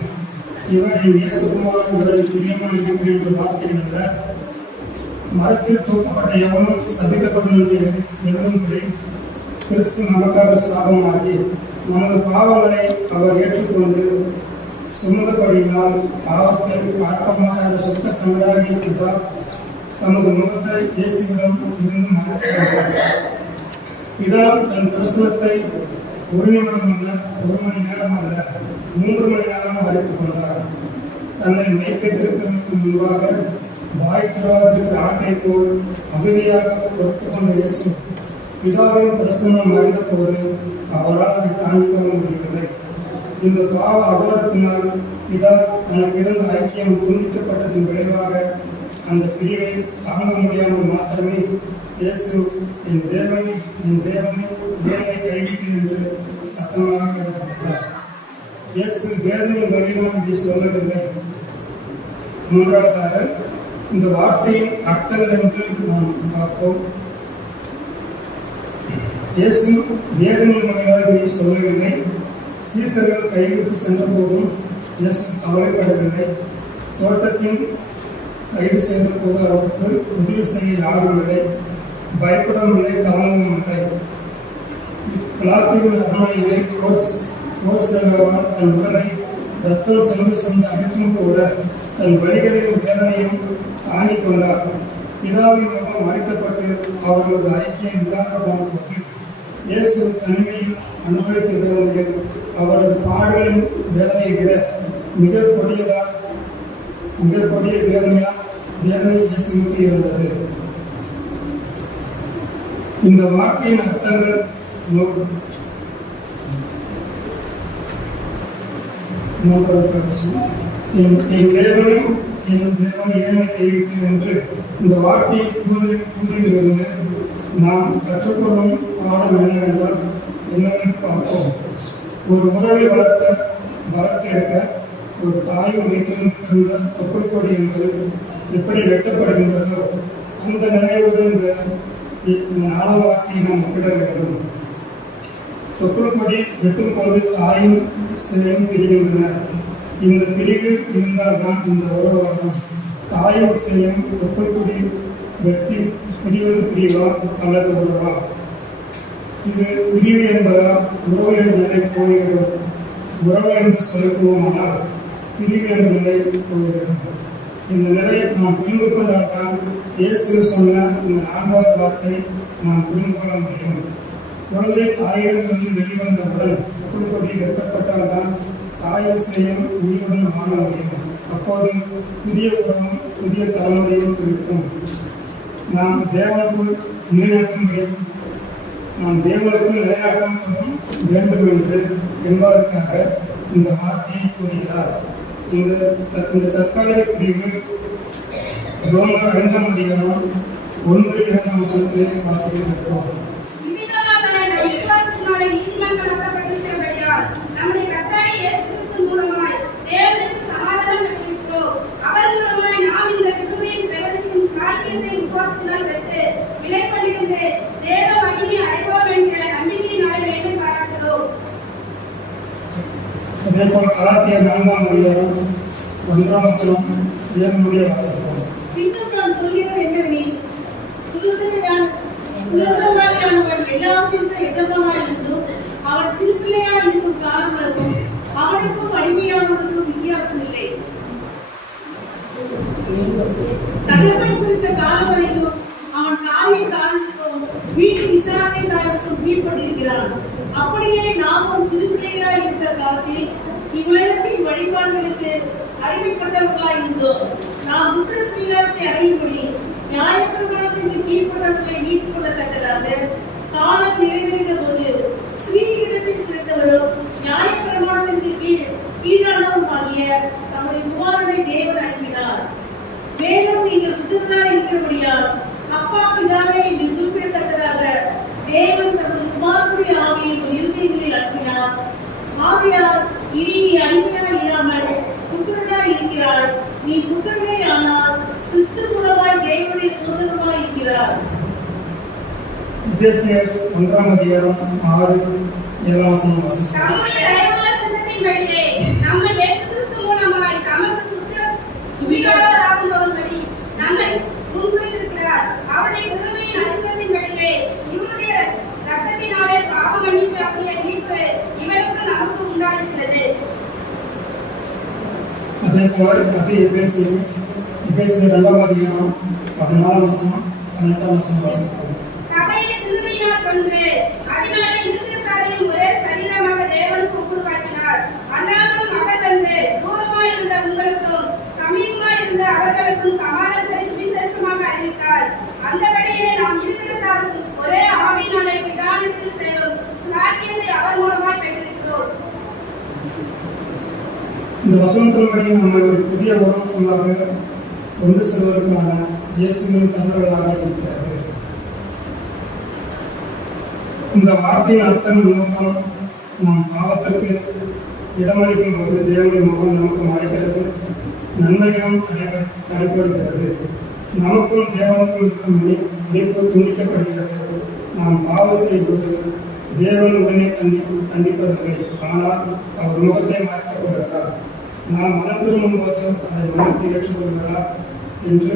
இவர் இயேசுகுமாரன் உடலில் பிரியமாக இருக்கிறேன் என்ற வார்த்தைகள் அல்ல, மரத்தில் தூக்கப்பட்ட எவனும் சபிக்கப்படும் என்று எழுதும்படி கிறிஸ்து நமக்காக சாபமாகி நமது பாவங்களை அவர் ஏற்றுக்கொண்டு சுமந்தபடியினால் பாவத்தை பார்க்கமாக சுத்த கண்ணாகி பிதா தமது முகத்தை இயேசுவிடம் இருந்து மறைக்கிறார். பிதா தன் பிரசனத்தை 1 நிமிடம் அல்ல, 1 மணி நேரம் அல்ல, 3 மணி நேரம் மறைத்துக் கொண்டார். தன்னை மெய்ப்பெற்றிருப்பதற்கு முன்பாக வாய் திறவாதிருக்கிற ஆட்டை போல் அமைதியாக பொறுத்துக் கொண்ட இயேசு பிதாவின் பிரசன்னம் மறைந்த போது அவரால் அதை தாங்கிக் கொள்ள முடியவில்லை. இந்த பாவ அகோரத்தினால் பிதா தனக்கு இருந்த ஐக்கியம் துண்டிக்கப்பட்டதன் விளைவாக அந்த பிரிவை தாங்க முடியாமல் மாத்திரமே இயேசு என் தேவனை ஏனை கைவிட்டேன் என்று சத்தமாக கருதப்பட்டார். இயேசு வேதனையின் வழியினால் இதை சொல்லவில்லை. மூன்றாவதாக இந்த வார்த்தையின் அர்த்தங்கள் என்று நாம் பார்ப்போம். இயேசு வேதனையின் வழியாக இதை சொல்லவில்லை. சீசர்கள் கைவிட்டு சென்ற போதும் இயேசு கவலைப்படவில்லை. தோட்டத்தின் கைது செய்த போது அவருக்கு உதவி செய்ய யாரும் இல்லை, பயப்படவும் இல்லை, கவனமும் இல்லை. பிலாத்துவின் அரண்மனையிலே தன் உடலை ரத்தம் சென்று அடித்தும் கூட தன் வழிகளின் வேதனையும் தாங்கிக் கொண்டார். பிதாவின் முகம் மறைக்கப்பட்டு அவர்களது ஐக்கியம் இல்லாத போனபோது இயேசு தனிமையில் அனுபவித்த வேதனைகள் அவரது பாடுகளின் வேதனையை விட மிக கொடிய வேதனை இயேசுவுக்கு இருந்தது. இந்த வார்த்தையின் அர்த்தங்கள் என் தேவனை ஏனை கைவிட்டு என்று இந்த வார்த்தையை கூறியிலிருந்து நாம் கற்றுக்கொள்ளும் பாடம் என்னவென்று பார்ப்போம். ஒரு உறவை வளர்த்தெடுக்க ஒரு தாயும் வீட்டிலிருந்து பிறந்த தொப்புள் கொடி என்பது எப்படி வெட்டப்படுகின்றதோ அந்த நினைவோடு இந்த நாள வார்த்தையை நாம் ஒப்பிட வேண்டும். தொப்புள் கொடி வெட்டும் போது தாயும் சேயும் பிரிகின்றன. இந்த பிரிவு இருந்தால்தான் இந்த உறவு வரும். தாயும் சேயும் தொப்புள் கொடி வெட்டி பிரிவது பிரிவா அல்லது உறவா? இது பிரிவு என்பதால் உறவு என்ற நிலை போய்விடும். உறவு என்று சொல்லுவோமானால் பிரிவு என்ற நிலை போய்விடும். இந்த நிலை நாம் புரிந்து கொண்டால்தான் இயேசு சொன்ன இந்த 4வது வார்த்தை நாம் புரிந்து கொள்ள முடியும். குழந்தை தாயிடமிருந்து வெளிவந்தவுடன் தொப்புள் கொடி வெட்டப்பட்டால்தான் தாயும் சேயும் உயிருடன் வாழ முடியும். அப்போது புதிய உறவும் புதிய தலைமுறையும் இருக்கும். நாம் தேவனுக்குள் நிலைநாட்டம் வேண்டும் என்று என்பதற்காக இந்த வார்த்தையை கூறுகிறார். இந்த தற்காலிக பிரிவு ரோமர் 5ஆம் அதிகாரம் 1-2 வசனத்தை வாசிக்கிறோம். நம்முடைய கர்த்தராகிய இயேசு கிறிஸ்து மூலமாய் தேவனுக்கு சமாதானம் பெற்றிருக்கிறோம். அவர் மூலமாய் நாம் இந்த கிருபையின் பிரவேசிக்கும் சாக்கியத்தை விசுவாசத்தினால் பெற்று நிலைப்பட்டிருந்து தேவ மகிமையை அடைவோம் என்கிற நம்பிக்கையினாலே வேண்டும் பாராட்டுகிறோம். அதேபோல் கலாத்தியர் 4ஆம் அதிகாரம் 1ஆம் வசனம் 7 வாசிப்போம். இன்னும் நான் சொல்கிறது என்னவெனில் சுதந்திரமாயானவன் எல்லாவற்றிற்கும் எஜமானாய் இருந்தும் அவன் சிறுபிள்ளையாய் இருக்கும் காலம் வரைக்கும் அவனுக்கும் அடிமையானவனுக்கும் வித்தியாசம் இல்லை. தகப்பன் குறித்த காலம் வரைக்கும் அவன் காரியக்காரனுக்கும் வீட்டு விசாரணைக்காரனுக்கும் கீழ்பட்டிருக்கிறான். அப்படியே நாமும் சிறுபிள்ளைகளாய் இருந்த காலத்தில் இவ்வுலகத்தின் வழிபாடுகளுக்கு அடிமைப்பட்டவர்களாய் இருந்தோம். நாம் புத்திர சுவீகாரத்தை அடையும்படி நியாயப்பிரமாணத்திற்கு கீழ்ப்பட்டவர்களை மீட்டுக் கொள்ளத்தக்கதாக காலம் நிறைவேறின போது ஸ்ரீயிடத்தில் பிறந்தவரும் நியாயப்பிரமாணத்திற்கு கீழானவும் ஆகிய தமது குமாரனை தேவன் அனுப்பினார். மேலும் நீங்கள் புத்திரராய் இருக்கிறபடியால் அப்பா பிதாவே என்று குறிப்பிடத்தக்கதாக தேவன் தமது குமாரனுடைய ஆவியை இருதயங்களில் அனுப்பினார். ஆகையால் இனி நீ அடிமையாய் இராமல் புத்திரனாய் இருக்கிறாய். நீ புத்திரனே ஆனால் கிறிஸ்து மூலமாய் தேவனுடைய சுதந்திரமாய் இருக்கிறார். எபேசியர் 1ஆம் அதிகாரம் 6-7 வசனம் வாசிப்போம். நம்முடைய தயவுள்ள சித்தத்தின்படியே நம்மை இயேசு கிறிஸ்து மூலமாய் தமக்கு சுவிகாரராகும்படி நம்மை முன்குறித்திருக்கிறார். அவருடைய கிருபையின் அதிசயத்தின்படியே இவருடைய இரத்தத்தினாலே பாவ மன்னிப்பு ஆகிய மீட்பு இவருக்கு நமக்கு உண்டாயிருக்கிறது. அதேபோல் எபேசியர் 2ஆம் அதிகாரம் 14ஆம் வசனம் 18ஆம் வசனம் வாசிப்போம். சபையை சிலுவையினால் கொன்று அதனாலே இருதிருக்காரையும் ஒரே சரீரமாக தேவனுக்கு உருவாக்கினார். அண்ணாலும் அவர் தந்து தூரமாய் இருந்த உங்களுக்கும் சமீபமாய் இருந்த அவர்களுக்கும் சமாதானத்தை சுவிசேஷமாக அறிவித்தார். அந்தபடியே நாம் இருதிருக்காரும் ஒரே ஆவியினாலே பிதாவிடத்தில் சேரும் சாக்கியத்தை அவர் மூலமாய் பெற்றிருக்கிறோம். இந்த வசனத்தின்படி நம்மை ஒரு புதிய உறவுக்குள்ளாக கொண்டு செல்வதற்கான இயேசுவின் கதவுகளாக இருக்கிறது. இந்த வார்த்தையின் அர்த்தம் நோக்கம் நாம் பாவத்திற்கு இடமளிக்கும் போது தேவனுடைய முகம் நமக்கு மறைக்கிறது, நன்மைகளும் தடைப்படுகிறது. நமக்கும் தேவனுக்கும் இருக்கும் இணைப்பு துண்டிக்கப்படுகிறது. நாம் பாவம் செய்யும்போது தேவன் உடனே தண்டிப்பதில்லை, ஆனால் அவர் முகத்தை மறைத்துக் கொள்கிறார். நாம் மனம் திரும்பும் போது அதை மனத்தை ஏற்றுக்கொள்கிறார் என்று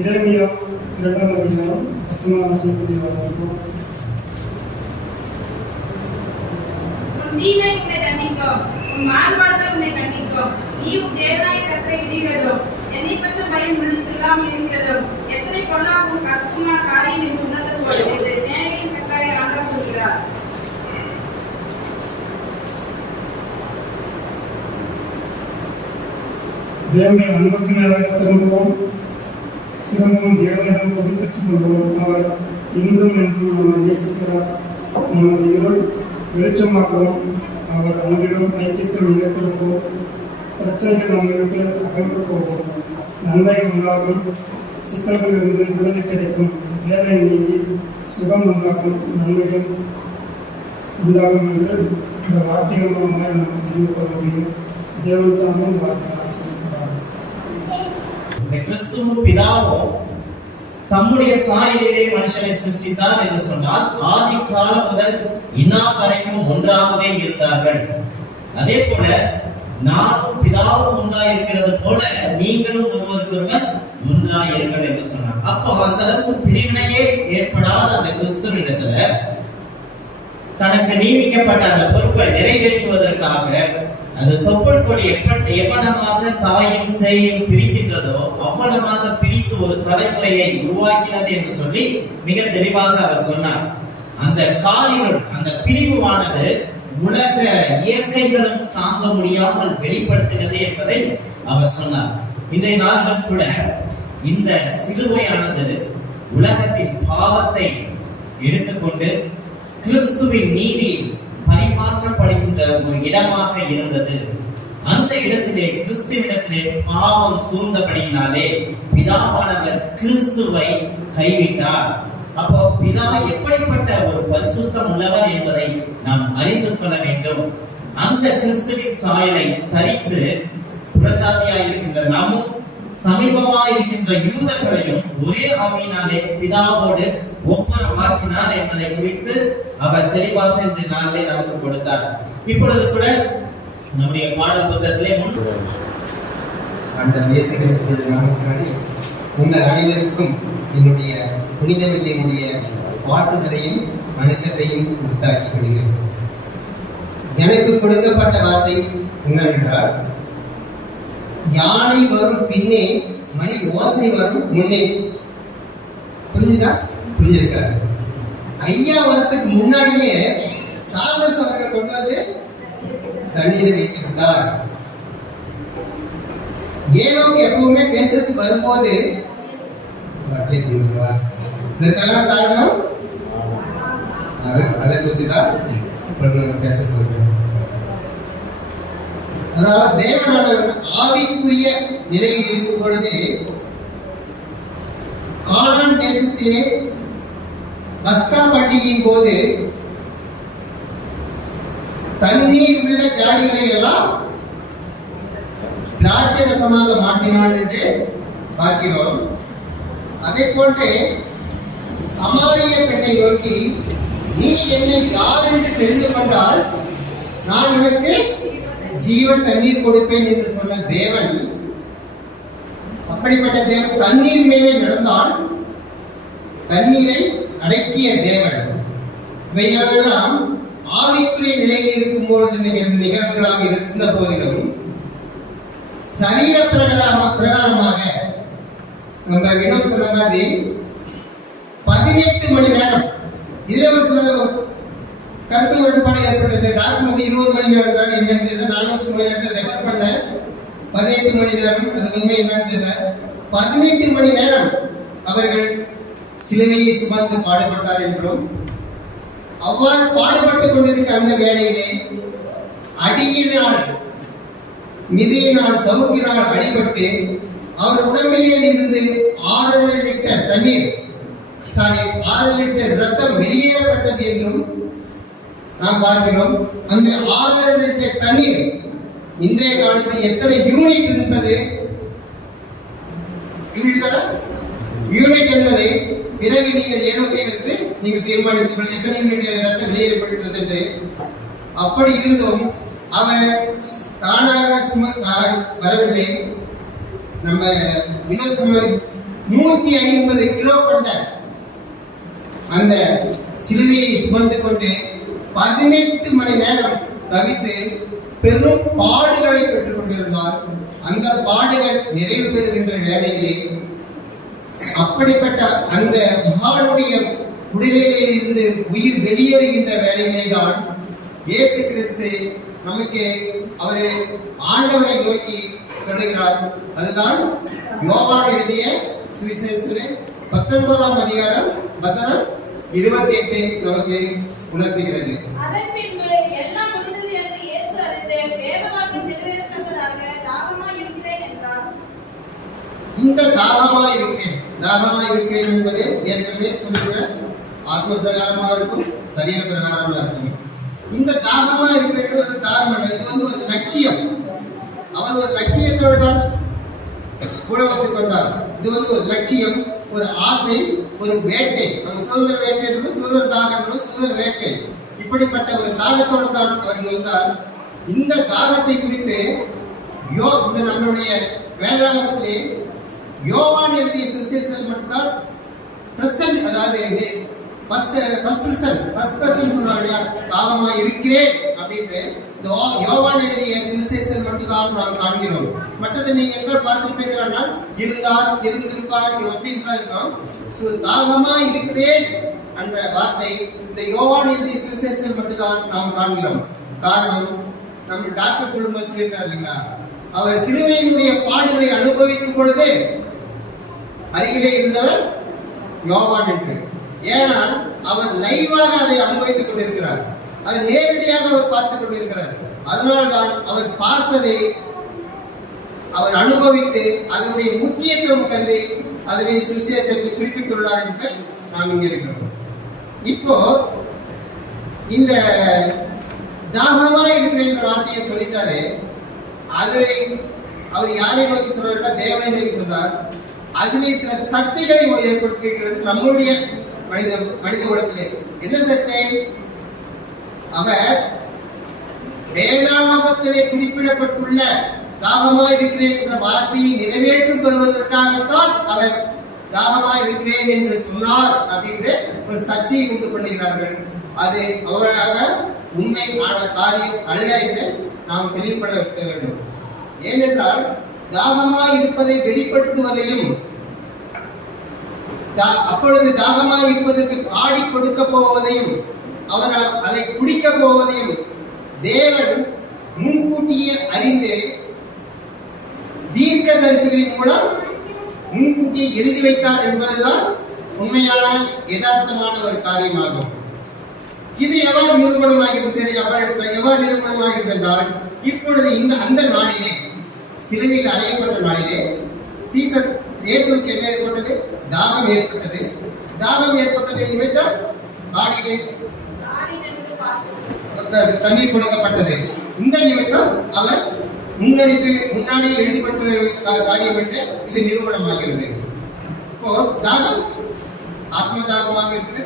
எரேமியா 2ஆம் அதிகாரம் 19ஆம் வசனத்தை வாசிப்போம். தீமை தண்டிக்கும் உன் மாறுபாடுகள் உன்னை கண்டிக்கும். நீ உன் தேவனாய கர்த்தரை விடுகிறதும் என்னை பற்றி பயம் உள்ளுக்கு இல்லாமல் இருக்கிறதும் எத்தனை பொல்லாப்பும் கஷ்டமான காரியம் என்று உணர்ந்து கொள் என்று சேனைகளின் கர்த்தராகிய ஆண்டவர் சொல்கிறார். தேவனுடைய அன்புக்கு நேராக திரும்பவும் தேவனிடம் புதுப்பித்துக் கொள்வோம். அவர் இன்றும் என்றும் நம்மை நேசிக்கிறார். நமது இருள் வெளிச்சமாகவும் அவர் அன்பிலும் ஐக்கியத்தில் நிலைத்திருப்போம். பிரச்சனைகள் நம்மை விட்டு அகன்று போகும். நன்மை உண்டாகும். சிக்கல்களிலிருந்து விடுதலை கிடைக்கும். வேதனை நீங்கி சுகம் உண்டாகும். நன்மைகள் உண்டாகும் என்று இந்த வார்த்தைகள் மூலமாக நாம் தெரிந்து கொள்ள முடியும். தேவன் தாமே இந்த வார்த்தையை ஆசீர்வதிப்பார். இந்த கிறிஸ்துவும் பிதாவும் தம்முடைய சாயலிலே மனுஷனை சிருஷ்டித்தார் என்று சொன்னால் ஆதி காலம் முதல் இந்நாள் வரைக்கும் ஒன்றாகவே இருந்தார்கள். அதே போல நானும் பிதாவும் ஒன்றாய் இருக்கிறது போல நீங்களும் ஒருவருக்கொருவர் ஒன்றாய் இருங்கள் என்று சொன்னார். அப்போ அந்த அளவுக்கு பிரிவினையே ஏற்படாத அந்த கிறிஸ்துவினிடத்துல தனக்கு நியமிக்கப்பட்ட அந்த பொறுப்பை நிறைவேற்றுவதற்காக அது தொப்புள் கொடி எவ்வளமாக தாயும் சேயும் பிரிக்கின்றதோ அவ்வளமாக பிரித்து ஒரு தலைமுறையை உருவாக்கினது என்று சொல்லி மிக தெளிவாக அவர் சொன்னார். அந்த காரினுள் அந்த பிரிவானது உலக இயற்கைகளும் தாங்க முடியாமல் வெளிப்படுத்தினது என்பதை அவர் சொன்னார். இன்றைய நாளிலும் கூட இந்த சிலுவையானது உலகத்தின் பாவத்தை எடுத்துக்கொண்டு கிறிஸ்துவின் நீதி பரிமாற்றப்படுகின்ற ஒரு இடமாக இருந்தது. அந்த இடத்திலே கிறிஸ்துவிடத்திலே பாவம் சூழ்ந்தபடியினாலே பிதாவானவர் கிறிஸ்துவை கைவிட்டார். அப்போ பிதா எப்படிப்பட்ட ஒரு பரிசுத்தம் உள்ளவர் என்பதை நாம் அறிந்து கொள்ள வேண்டும். அந்த கிறிஸ்துவின் சாயலை தரித்து புறஜாதியாய் இருக்கின்ற நாமும் சமீபமாய் இருக்கின்ற யூதர்களையும் ஒரே ஆவியினாலே பிதாவோடு ஒப்புரவாக்கினார் என்பதை குறித்து அவர் தெளிவாக இன்று நாளிலே நமக்கு கொடுத்தார். இப்பொழுது கூட நம்முடைய பாடல் புத்தகத்திலே ஆண்டவர் இயேசு கிறிஸ்துவின் நாமத்தினாலே உங்கள் அனைவருக்கும் என்னுடைய புனிதவெளியினுடைய வாழ்த்துதலையும் வணக்கத்தையும் உறுத்தாக்கிக் கொள்கிறேன். எனக்கு கொடுக்கப்பட்ட வார்த்தை என்னவென்றால், யானை வரும் பின்னே மணி ஓசை வரும் முன்னே. புரிஞ்சுதா? புரிஞ்சிருக்காரு. ஐயா வரத்துக்கு முன்னாடியே சார்லஸ் அவர்கள் கொண்டு வந்து தண்ணீரை வைத்து விட்டார். ஏனோக்கு எப்பவுமே பேசுறது வரும்போது வட்டை கொண்டுவார். இதற்கெல்லாம் காரணம் அதை பற்றி தான் பேச போகிறோம். அதாவது தேவனானவர் ஆவிக்குரிய நிலையில் இருக்கும் பொழுது கானான் தேசத்திலே பஸ்கா பண்டிகையின் போது தண்ணீர் உள்ள ஜாடிகளை எல்லாம் திராட்சை ரசமாக மாற்றினான் என்று பார்க்கிறோம். அதே போன்றே சமாரிய பெண்ணை நோக்கி, நீ என்னை யார் என்று தெரிந்து கொண்டால் நான் உனக்கு ஜீவ தண்ணீர் கொடுப்பேன் என்று சொன்ன தேவன், அப்படிப்பட்ட தேவன் தண்ணீர் மேலே நடந்தால் தண்ணீரை அடக்கிய தேவன். இவைகளெல்லாம் ஆவிக்குரிய நிலையில் இருக்கும்போது நிகழ்வுகளாக இருந்த போதிலும் சரீர பிரகாரமாக நம்ம வினோத் சொன்ன மாதிரி 18 மணி நேரம் இலவச கருத்து முரண்பாடு ஏற்பட்டது. டாக்டர் வந்து 20 மணி நேரம் தான் என்ன, நானும் சும்மா ரெஃபர் பண்ணேன். 18 மணி நேரம், அது உண்மை என்னன்னு தெரியல. 18 மணி நேரம் அவர்கள் சிலுவையை சுமந்து பாடுபட்டார் என்றும், அவ்வாறு பாடுபட்டுக் கொண்டிருக்க அந்த வேளையிலே அடியினால் மிதியினால் சவுக்கினால் அடிபட்டு அவர் உடம்பிலே இருந்து 6 லிட்டர் தண்ணீர் 6 லிட்டர் ரத்தம் வெளியேறப்பட்டது என்றும் நாம் பார்க்கிறோம். அந்த 6 லிட்டர் தண்ணீர் இன்றைய காலத்தில் எத்தனை யூனிட் என்பது யூனிட் என்பதை பிறகு நீங்கள் ஏனோக்கை வைத்து நீங்கள் தீர்மானித்துக் எத்தனை யூனிட் ரத்தம் வெளியேறப்பட்டது என்று. அப்படி இருந்தும் அவர் தானாக வரவில்லை. நம்ம வினோத் சொன்ன 150 கிலோ கொண்ட அந்த சிலுவையை சுமந்து கொண்டு 18 மணி நேரம் தவித்து பெரும் பாடுகளை பெற்றுக் கொண்டிருந்தார். அந்த பாடுகள் நிறைவு பெறுகின்ற வேளையிலே அப்படிப்பட்ட அந்த மகானுடைய உடலிலே இருந்து உயிர் வெளியேறுகின்ற வேளையிலே தான் இயேசு கிறிஸ்து நமக்கு அவரை ஆண்டவரை நோக்கி சொல்லுகிறார். அதுதான் யோவான் எழுதிய சுவிசேஷம் 19ஆம் அதிகாரம் வசனம் 28 நமக்கு உணர்த்துகிறது. அதன் பின்பு எல்லாம் முடிந்தது என்று இயேசு அறிந்து வேதவாக்கியம் நிறைவேறத்தக்கதாக தாகமாய் இருக்கிறேன் என்றார். இந்த தாகமாய் இருக்கிறேன் என்பது ஏற்கனவே சொல்லுகிறேன், ஆத்ம பிரகாரமா இருக்கும், சரீர பிரகாரமா இருக்கும். இந்த தாகமா இருக்கிறது ஒரு தாகம், இது ஒரு லட்சியம். அவன் ஒரு லட்சியத்தோடு தான் உலகத்துக்கு வந்தார். இது ஒரு லட்சியம், ஒரு ஆசை, ஒரு வேட்டை. சுதந்திர வேட்டை என்று சுதந்திர தாகம், சுதந்திர வேட்டை. இப்படிப்பட்ட ஒரு தாகத்தோடு தான் அவர்கள் வந்தார். இந்த தாகத்தை குறித்து நம்மளுடைய வேதாகமத்திலே யோவான் எழுதிய சுவிசேஷத்தில் மட்டும்தான் பிரசன்ட், அதாவது ஃபர்ஸ்ட் பர்சன் சொன்னாங்க தாகமா இருக்கிறேன் அப்படின்ட்டு யோவான் எழுதிய சுவிசேஷத்தில் மட்டும்தான் நாம் காண்கிறோம். மற்றதை நீங்க எங்க பார்த்துருப்பீங்கன்னா இருந்தார், இருந்திருப்பார் அப்படின்னு தான் இருக்கோம். தாகமா இருக்கிறேன் என்ற வார்த்தை இந்த யோவான் எழுதிய சுவிசேஷத்தில் மட்டும்தான் நாம் காண்கிறோம். காரணம், நம்ம டாக்டர் சொல்லும்போது சொல்லியிருக்காரு இல்லைங்களா, அவர் சிலுவையினுடைய பாடுகளை அனுபவிக்கும் பொழுது அருகிலே இருந்தவர் யோவான் என்று. ஏனால் அவர் லைவாக அதை அனுபவித்துக் கொண்டிருக்கிறார், அதை நேரடியாக அவர் பார்த்துக் கொண்டிருக்கிறார். அதனால்தான் அவர் பார்த்ததை அவர் அனுபவித்து அதனுடைய முக்கியத்துவம் கருதி அதனை சுவிசேஷத்திற்கு குறிப்பிட்டுள்ளார் என்று நாம் இங்கே இருக்கிறோம். இப்போ இந்த தாகமா இருக்கிற என்ற வார்த்தையை சொல்லிட்டாரு. அதை அவர் யாரை நோக்கி சொல்றாருன்னா தேவனை நோக்கி சொல்றார். அதிலே சில சர்ச்சைகளை ஏற்படுத்தியிருக்கிறது நம்முடைய மனித உலகத்திலே. என்ன சர்ச்சை? அவர் வேதாகமத்திலே குறிப்பிடப்பட்டுள்ள தாகமாய் இருக்கிறேன் என்ற வார்த்தையை நிறைவேற்றும் பெறுவதற்காகத்தான் அவர் தாகமாய் இருக்கிறேன் என்று சொன்னார் அப்படின்ற ஒரு சர்ச்சையை உண்டு பண்ணுகிறார்கள். அது அவராக உண்மையான காரியம் அல்ல என்று நாம் தெளிவுபட வைக்க வேண்டும். ஏனென்றால் தாகமாய் இருப்பதை வெளிப்படுத்துவதையும் அப்பொழுது தாகமாய் இருப்பதற்கு ஆடி கொடுக்க போவதையும் அவர் அதை குடிக்க போவதையும் தேவன் முன்கூட்டியே அறிந்து தீர்க்கதரிசிகளின் மூலம் முன்கூட்டியே எழுதி வைத்தார் என்பதுதான் உண்மையான யதார்த்தமான ஒரு காரியமாகும். இது எவ்வாறு நிரூபணமாகிறது? சரி, எவ்வாறு நிரூபணமாகிறது என்றால், இப்பொழுது அந்த நாளிலே, சிலுவையில் அறையப்பட்ட நாளிலே சீசன் இயேசுவுக்கு என்ன ஏற்பட்டது? தாகம் ஏற்பட்டது. தாகம் ஏற்பட்டதை நிமித்தம் ஆடிலே தண்ணீர் கொடுக்கப்பட்டது. இந்த நிமித்தம் அவர் முன்னாடியே எழுதப்பட்ட காரியம் என்று இது நிரூபணமாகிறது. இப்போ தாகம் ஆத்ம தாகமாக இருக்கிறது,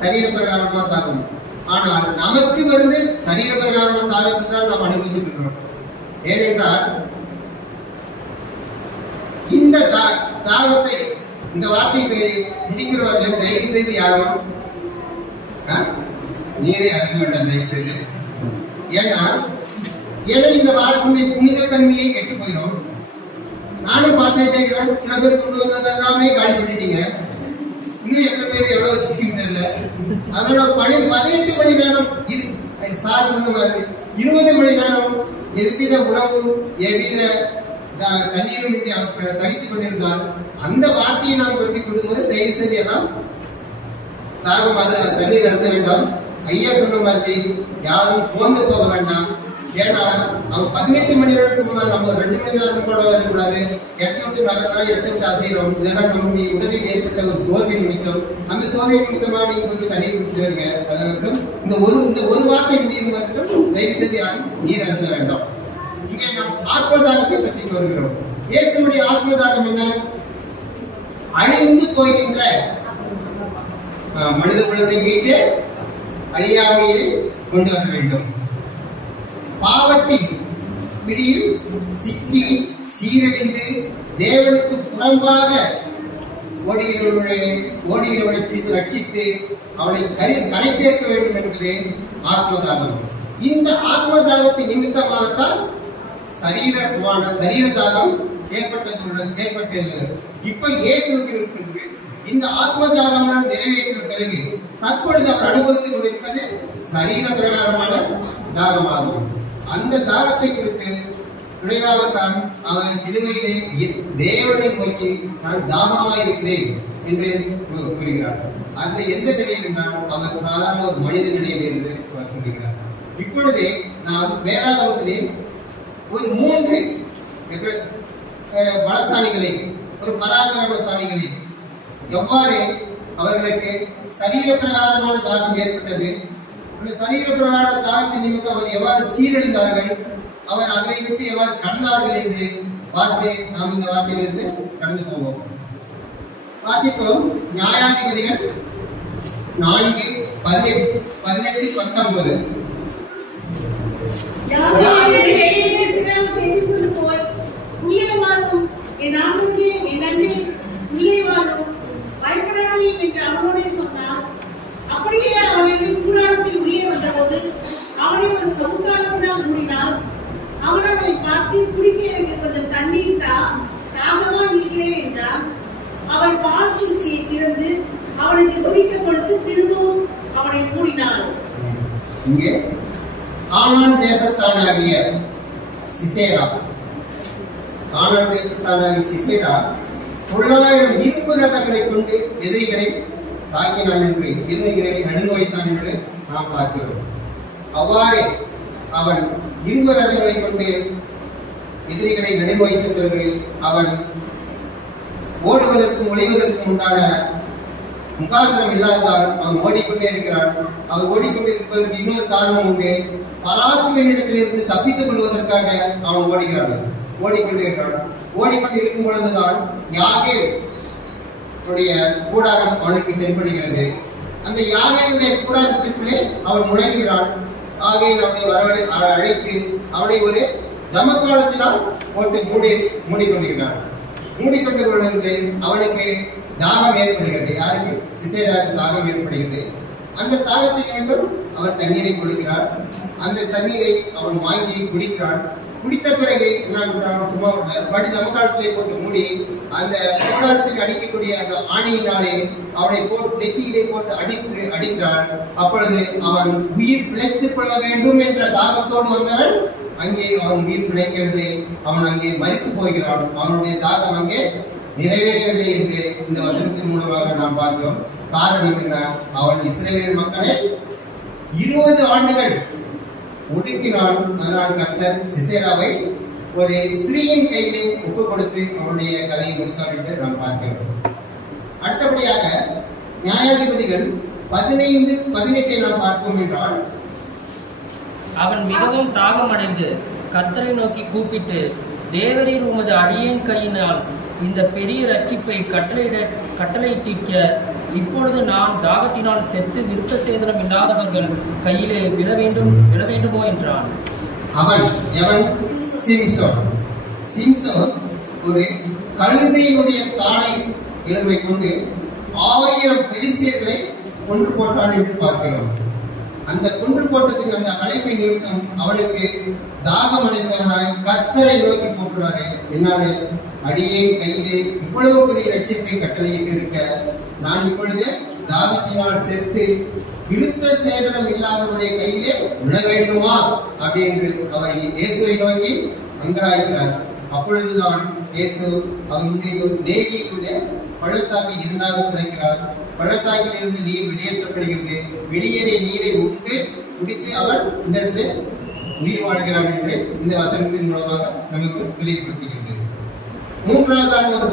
சரீர பிரகாரமாக தாகம். ஆனால் நமக்கு வந்து சரீர பிரகாரமான தாகத்தை தான் நாம் அனுபவிச்சுட்டு இருக்கிறோம். ஏனென்றால் இந்த தாகத்தை, இந்த வார்த்தையை முடிக்கிறவர்கள் தயவு செய்து யாரும் நீரே அறிய வேண்டாம், தயவு செய்து. ஏன்னா இந்த வார்த்தையுடைய புனித தன்மையை கெட்டு போயிடும். நானும் பார்த்துட்டே இருக்கிறேன், சில பேர் கொண்டு வந்தது எல்லாமே காலி பண்ணிட்டீங்க. இன்னும் எத்தனை பேர் எவ்வளவு வச்சிருக்கீங்க தெரியல. அதோட 18 மணி நேரம் இது சார் சொன்ன மாதிரி 20 மணி நேரம் எவ்வித உணவும் எவ்வித தண்ணீரும் தவித்துக் கொண்டிருந்தால் அந்த வார்த்தையை நாம் வெட்டி கொடுக்கும்போது தயவு செய்து எல்லாம் தாகம் தண்ணீர் அருந்த வேண்டாம். ஐயா சொன்ன மாதிரி யாரும் போந்து போக வேண்டாம். ஏன்னா அவங்க 18 மணி நேரம் சொன்னால் நம்ம 2 மணி நேரம் கூட வரக்கூடாது. இடத்தை விட்டு நகர்றோம், இடத்தை விட்டு அசைகிறோம். இதெல்லாம் நம்முடைய உடலில் ஏற்பட்ட ஒரு சோர்வின் நிமித்தம். அந்த சோர்வின் நிமித்தமாக நீங்க போய் தண்ணீர் குடிச்சிட்டு வருங்க. அதாவது இந்த ஒரு வார்த்தை முடியும் மட்டும் தயவு செய்து யாரும் நீர் அருந்த வேண்டாம். இங்கே நாம் ஆத்மதாகத்தை பற்றி வருகிறோம். இயேசுடைய ஆத்மதாகம் என்ன? அழிந்து போகின்ற மனித குலத்தை மீட்டு அழியாமையை கொண்டு வர வேண்டும். பாவத்தின் பிடியில் சிக்கி சீரழிந்து தேவனுக்கு புறம்பாக ஓடுகிறவனை பிடித்து ரட்சித்து அவனை கரை சேர்க்க வேண்டும் என்பதே ஆத்மதாகம். இந்த ஆத்ம தாகத்தின் நிமித்தமாகத்தான் சரீர தாகம் ஏற்பட்டது. இப்ப இயேசு கிறிஸ்துவுக்கு இந்த ஆத்ம தாகமான நிறைவேற்ற பிறகு தற்பொழுது அவர் அனுபவித்துக் கொண்டிருப்பது சரீர பிரகாரமான தாகமாகும். அந்த தாகத்தை குறித்து விளைவாகத்தான் அவர் சிலுவையிலே தேவனை நோக்கி நான் தாகமாயிருக்கிறேன் என்று கூறுகிறார். அந்த எந்த நிலையில் என்றால் அவர் சாதாரண ஒரு மனித நிலையில் இருந்து சொல்லுகிறார். இப்பொழுதே நாம் வேதாகமத்திலே ஒரு 3 பலசாலிகளை, ஒரு பராக்கிரமசாலிகளை எவ்வாறு அவர்களுக்கு சரீர பிரகாரமான தாகம் ஏற்பட்டது, அந்த சரீர பிரகார தாகத்தின் நிமித்தம் அவர் எவ்வாறு சீரழிந்தார்கள், அவர் அதை விட்டு எவ்வாறு கடந்தார்கள் என்று நாம் இந்த வார்த்தையிலிருந்து கடந்து போவோம். வாசிப்போம். நியாயாதிபதிகள் 4:18-19. போய் உள்ளே வாரும், என் ஆண்டுக்கு என் அண்டை உள்ளே வாரும், பயப்படாதீர்கள் என்று அவனோடே சொன்னார். அப்படியே அவன் கூடாரத்தில் உள்ளே வந்தபோது அவனை ஒரு சமுதாயத்தினால் மூடினார். அவன் அவனை பார்த்து, குடிக்க எனக்கு கொஞ்சம் தண்ணீர் தாகமா இருக்கிறேன் என்றான். அவன் பால் குடிசையை திறந்து அவனுக்கு குடிக்க கொடுத்து திரும்பவும் அவனை மூடினார். இங்கே கானான் தேசத்தானாகிய சிசேரா 900 இரும்பு ரதங்களை கொண்டு எதிரிகளை தாக்கினான் என்று, எதிரிகளை நடுங்க வைத்தான் என்று நாம் பார்க்கிறோம். அவ்வாறே அவன் இரும்பு ரதங்களை கொண்டு எதிரிகளை நடுங்க வைத்த பிறகு அவன் ஓடுவதற்கும் ஒளிவதற்கும் உண்டான முகாந்திரம் இல்லாததால் அவன் ஓடிக்கொண்டே இருக்கிறான். அவன் ஓடிக்கொண்டே இருப்பதற்கு இன்னொரு காரணம் உண்டு. பராக்கிரமிடத்திலிருந்து தப்பித்துக் கொள்வதற்காக அவன் ஓடிக்கொண்டே இருக்கிறான். ஓடிக்கொண்டு இருக்கும் பொழுதுதான் யாகே கூடாரம் அவனுக்கு தென்படுகிறது. அந்த யாகேனுடைய கூடாரத்திற்குள்ளே அவன் நுழைகிறான். ஆகையில் அவனை அழைத்து அவனை ஒரு ஜமக்காலத்தினால் போட்டு மூடிக்கொண்டிருக்கிறான். மூடிக்கொண்டு கொண்டிருந்து அவனுக்கு தாகம் ஏற்படுகிறது. யாருக்கு? சிசேராவுக்கு தாகம் ஏற்படுகிறது. அந்த தாகத்தை நிமித்தம் அவன் தண்ணீரை கொடுக்கிறான். அந்த தண்ணீரை அவன் வாங்கி குடிக்கிறான். குடித்த பிறகு என்ன சும்மா படி ஜமக்காலத்திலே போட்டு மூடி அந்த கூடாரத்தில் அடிக்கக்கூடிய அந்த ஆணியினாலே அவனை போட்டு நெத்தியிலே போட்டு அடிக்கிறான். அப்பொழுது அவன் உயிர் பிழைத்துக் கொள்ள வேண்டும் என்ற தாகத்தோடு வந்தவன் அங்கே அவன் உயிர் பிழைக்கவில்லை. அவன் அங்கே மரித்து போகிறான். அவனுடைய தாகம் அங்கே நிறைவேறவில்லை என்று இந்த வசனத்தின் மூலமாக நாம் பார்க்கிறோம். காரணம் என்ன? அவன் இஸ்ரவேல் மக்களை 20 ஆண்டுகள் ஒதுக்கினான். அதனால் கர்த்தர் சிசேராவை ஒரு ஸ்திரீயின் கையிலே ஒப்புக் கொடுத்து அவனுடைய கதையை முடித்தார் என்று நாம் பார்க்கிறோம். அடுத்தபடியாக நியாயாதிபதிகள் 15-18 நாம் பார்ப்போம் என்றால், அவன் மிகவும் தாகமடைந்து கர்த்தரை நோக்கி கூப்பிட்டு, தேவரீர் உமது அடியேன் கையினால் இந்த பெரிய ரட்சிப்பை கட்டளையிட்டிருக்க இப்பொழுது நான் தாகத்தினால் செத்து விருத்த சேதனம் இல்லாதவர்கள் கையிலே விழ வேண்டுமோ என்றான். அவன் சிம்சோன் ஒரு கழுதையினுடைய தாடை இளமை கொண்டு 1000 பெலிஸ்தியர்களை கொன்று போட்டான் என்று பார்க்கிறோம். அந்த கொன்று போட்டத்தின் அந்த அழைப்பை நிமித்தம் அவனுக்கு தாகம் அடைந்தவனாய் கர்த்தரை நோக்கி போட்டுறாரு. என்னாலே அடியே கையிலே இவ்வளவு பெரிய ரட்சிப்பை கட்டளையிட்டு இருக்க நான் இப்பொழுது தாகத்தினால் செத்து விருத்த சேதனம் இல்லாதவருடைய கையிலே விழ வேண்டுமா அப்படி என்று அவர் இயேசுவை நோக்கி அங்கலாய்க்கிறார். அப்பொழுதுதான் இயேசு அவனுடைய ஒரு தேவிக்குள்ளே பள்ளத்தாக்கில் இருந்தாக கிடைக்கிறார். பள்ளத்தாக்கில் இருந்து நீர் வெளியேற்றப்படுகிறது. வெளியேறிய நீரை உண்டு குடித்து அவர் இந்த உயிர் வாழ்கிறார் என்று இந்த வசனத்தின் மூலமாக நமக்கு தெளிவுபடுத்துகிறது. மூன்றாவதான ஒரு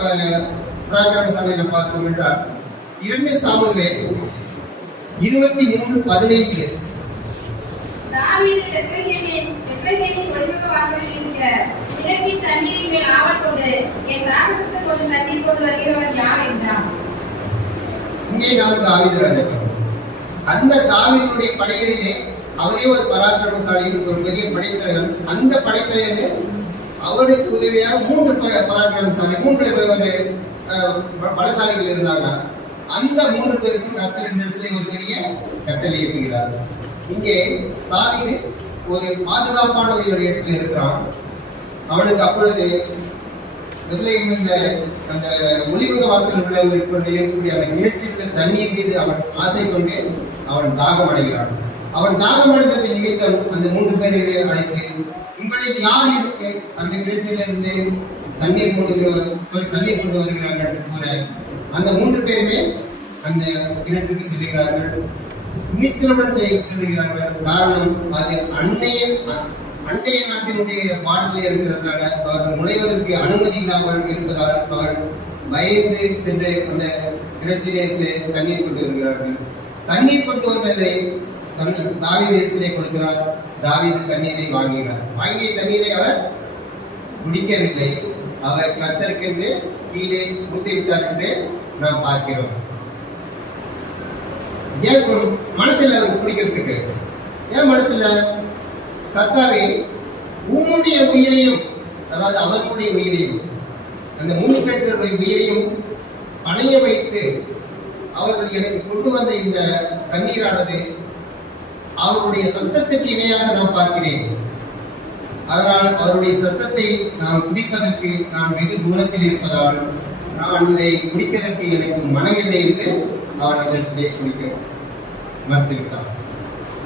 பராக்கிரமசாலியை நாம் பார்ப்போம் என்றால் 2 சாமுவேல் 23:15. தாவீது பெத்லகேமின் ஒளிமுக வாசலில் இருக்கிற கிணற்றின் தண்ணீரின் மேல் ஆவல் கொண்டு என் தாகத்துக்கு கொஞ்சம் தண்ணீர் கொண்டு வருகிறவர் யார் என்றான். இங்கே நாம் தாவீது ராஜா, அந்த தாவீதுடைய படைகளிலே அவரே ஒரு பராக்கிரமசாலி, ஒரு பெரிய படைத்தலைவன். அந்த படைத்தலைவர்கள் அவருக்கு உதவியாக 3 பராக்கிரமசாலி, 3 பலசாலிகள் இருந்தாங்க. அந்த 3 பேருக்கும் கர்த்தர் இந்த இடத்துல ஒரு பெரிய கட்டளை இட்டுகிறார். இங்கே தாவீது ஒரு பாதுகாப்பான ஒரு இடத்துல இருக்கிறான். அவனுக்கு அப்பொழுது முதலையும் இந்த அந்த ஒளிமுக வாசல்களை இருக்கக்கூடிய அந்த கிணற்றில் தண்ணீர் மீது அவன் ஆசை கொண்டு அவன் தாகம் அடைகிறான். அவன் தாகம் அடைந்தது நிமித்தம் அந்த 3 பேரை அழைத்து, உங்களில் யார் இருக்கு அந்த கிணற்றிலிருந்து தண்ணீர் கொண்டு வருகிறார்கள் என்று கூற, அந்த 3 பேருமே அந்த கிணற்றுக்கு செல்கிறார்கள். துணிச்சலுடன் செல்கிறார்கள். காரணம், அது அண்டைய நாட்டினுடைய பாடலில் இருக்கிறதுனால அவர்கள் நுழைவதற்கு அனுமதி இல்லாமல் இருப்பதால் அவர்கள் பயந்து சென்று அந்த இடத்திலிருந்து தண்ணீர் கொண்டு வருகிறார்கள். தண்ணீர் கொண்டு வந்ததை தாவீது இடத்திலே கொடுக்கிறார். தாவீது தண்ணீரை வாங்குகிறார். வாங்கிய தண்ணீரை அவர் குடிக்கவில்லை. அவர் கர்த்தருக்கென்று கீழே ஊற்றி விட்டார் என்று நாம் பார்க்கிறோம். ஏன் மனசில் அவர் குடிக்கிறதுக்கு ஏன் மனசில்? கர்த்தாவே, உம்முடைய உயிரையும், அதாவது அவர்களுடைய உயிரையும், அந்த 3 பேர்களுடைய உயிரையும் பணைய வைத்து அவர்கள் எனக்கு கொண்டு வந்த இந்த தண்ணீரானது அவருடைய சத்தத்துக்கு இணையாக நான் பார்க்கிறேன். அதனால் அவருடைய சத்தத்தை நாம் குடிப்பதற்கு நான் வெகு தூரத்தில் இருப்பதால் நான் இதை குடிப்பதற்கு எனக்கு மனமில்லை என்று அவன் அதற்குள்ளே குடிக்க மறுத்துவிட்டான்.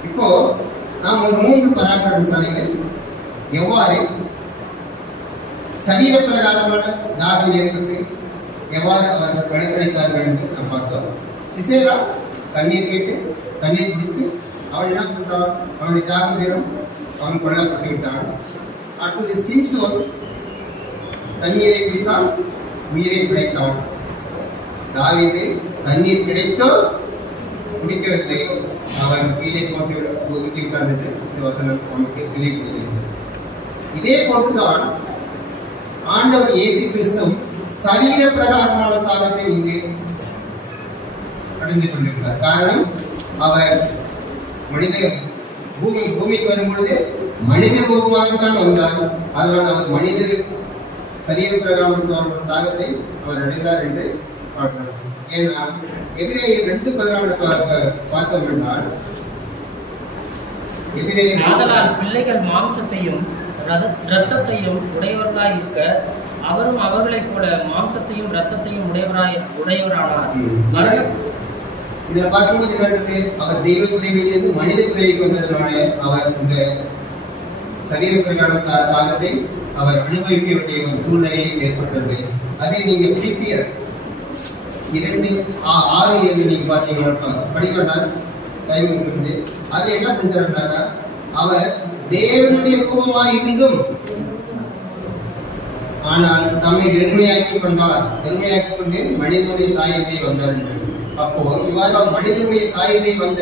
இப்போ நாம் ஒரு 3 பராக்கிரமசாலிகள் எவ்வாறு சரீர பிரகாரமான தாகம் ஏற்பட்டு எவ்வாறு அவர்கள் கணக்களித்தார்கள் என்று நாம் பார்த்தோம். சிசேரா தண்ணீர் கேட்டு தண்ணீர் குடித்து அவன் என்ன சொல்றான்? அவனுடைய தாகம் நேரம் அவன் கொல்லப்பட்டு விட்டான். அடுத்தது சிம்சோன் தண்ணீரை குடித்தான், உயிரை பிழைத்தான். தாவீது தண்ணீர் கிடைத்தோ குடிக்கவில்லை, அவன் கீழே போட்டு ஊற்றிவிட்டான் என்று இந்த வசனம் நமக்கு தெளிவுபடுகிறது. இதே போட்டுதான் ஆண்டவர் இயேசு கிறிஸ்து சரீர பிரகாரமான தாகத்தை இங்கு அடைந்து கொண்டிருக்கிறார். காரணம், அவர் மனித பூமிக்கு வரும்பொழுது மனித ரூபமாகத்தான் வந்தார். அதனால் அவர் மனித சரீர பிரகாரமான தாகத்தை அவர் அடைந்தார் என்று பார்க்கிறோம். ஏன்னா எபிரேயர் 2:14 பார்த்தோம் என்றால், ஆதலால் பிள்ளைகள் மாம்சத்தையும் இரத்தத்தையும் உடையவர்களாய் இருக்க அவரும் அவர்களைப் போல மாம்சத்தையும் இரத்தத்தையும் உடையவரானார். இதுல பார்க்கும்போது என்னது? அவர் தெய்வ குறைவிலிருந்து மனித குறைவுக்கு வந்ததுனால அவர் இந்த சரீர பிரகார தாகத்தை அவர் அனுபவிக்க வேண்டிய ஒரு சூழ்நிலை ஏற்பட்டது. அதை நீங்க பிலிப்பியர் 2:6 நீங்க பாத்தீங்கன்னா படிக்கட்டார் டைம் இருந்து அது என்ன பண்றாருன்னா, அவர் தேவனுடைய ரூபமாய் இருந்தும் ஆனால் நம்மை வெறுமையாக்கி கொண்டு மனிதனுடைய சாயலை வந்தார். அப்போ இவ்வாறு அவர் மனிதனுடைய சாயலை வந்த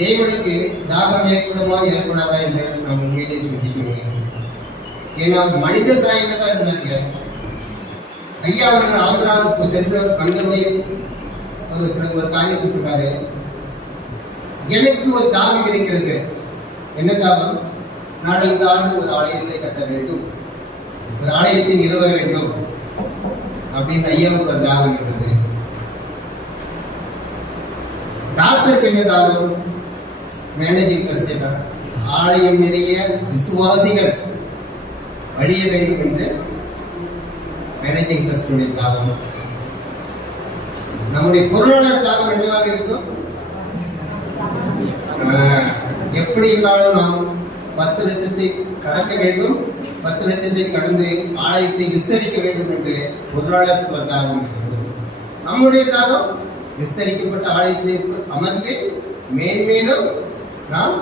தேவனுக்கு தாகம் ஏற்படாதா என்று நாம் உண்மையிலே சிந்திக்கிறோம். ஏன்னா மனித சாயல தான் இருந்தாங்க. ஐயா அவர்கள் ஆந்திராவுக்கு சென்று தங்களுடைய ஒரு காரியத்தை சொன்னாரு, எனக்கு ஒரு தாகம் இருக்கிறது. என்ன தாகம்? நான் இந்த ஆண்டு ஒரு ஆலயத்தை கட்ட வேண்டும், ஒரு ஆலயத்தை நிறுவ வேண்டும் அப்படின்னு ஐயாவுக்கு ஒரு தாகம் இருந்தது. டாக்டருக்கு என்ன தாகம்? மேனேஜிங் பிரசிடென்ட் ஆலயம் நிறைய விசுவாசிகள் அழிய வேண்டும் என்று மேனேஜிங் ட்ரஸ்டுடைய தாகம். நம்முடைய பொருளாதார தாகம் என்னவாக இருக்கும்? எப்படி இருந்தாலும் நாம் 10 லட்சத்தை கடக்க வேண்டும், 10 லட்சத்தை கடந்து ஆலயத்தை விஸ்தரிக்க வேண்டும் என்று பொருளாதார தாகம் இருக்கிறது. நம்முடைய தாகம் விஸ்தரிக்கப்பட்ட ஆலயத்தில் அமர்ந்து மேன்மேலும் நாம்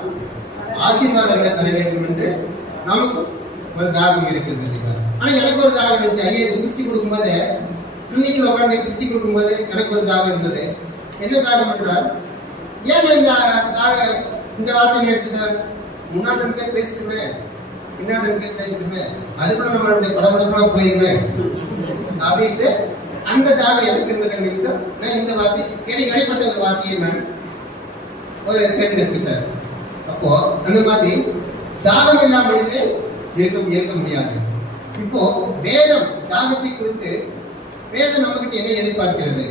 ஆசீர்வாதங்களை பெற வேண்டும் என்று நமக்கு ஒரு தாகம் இருக்கிறது இல்லையா? ஆனா எனக்கு ஒரு தாகம் இருந்துச்சு. ஐயா பிரிச்சு கொடுக்கும்போது இன்னைக்கு உட்காந்து பிரிச்சு கொடுக்கும்போது எனக்கு ஒரு தாகம் இருந்தது. என்ன தாகம் என்றால், ஏன் இந்த வார்த்தையை எடுத்துட்டேன்? முன்னாள் 2 பேர் பேசிடுவேன், பின்னால் 2 பேர் பேசிடுவேன், அதுக்குள்ள நம்மளுடைய படப்படப்பெல்லாம் போயிருவேன் அப்படின்ட்டு அந்த தாகம் எனக்கு இருந்தது. நான் இந்த வார்த்தை எனக்கு வெளிப்பட்ட ஒரு வார்த்தையை நான் ஒரு தேர்ந்தெடுத்துட்டேன். அப்போ அந்த மாதிரி தாகம் இல்லாமல் இருக்க முடியாது. இப்போ வேதம் தாகத்தை குறித்து வேதம் நம்ம கிட்ட என்ன எதிர்பார்க்கிறது?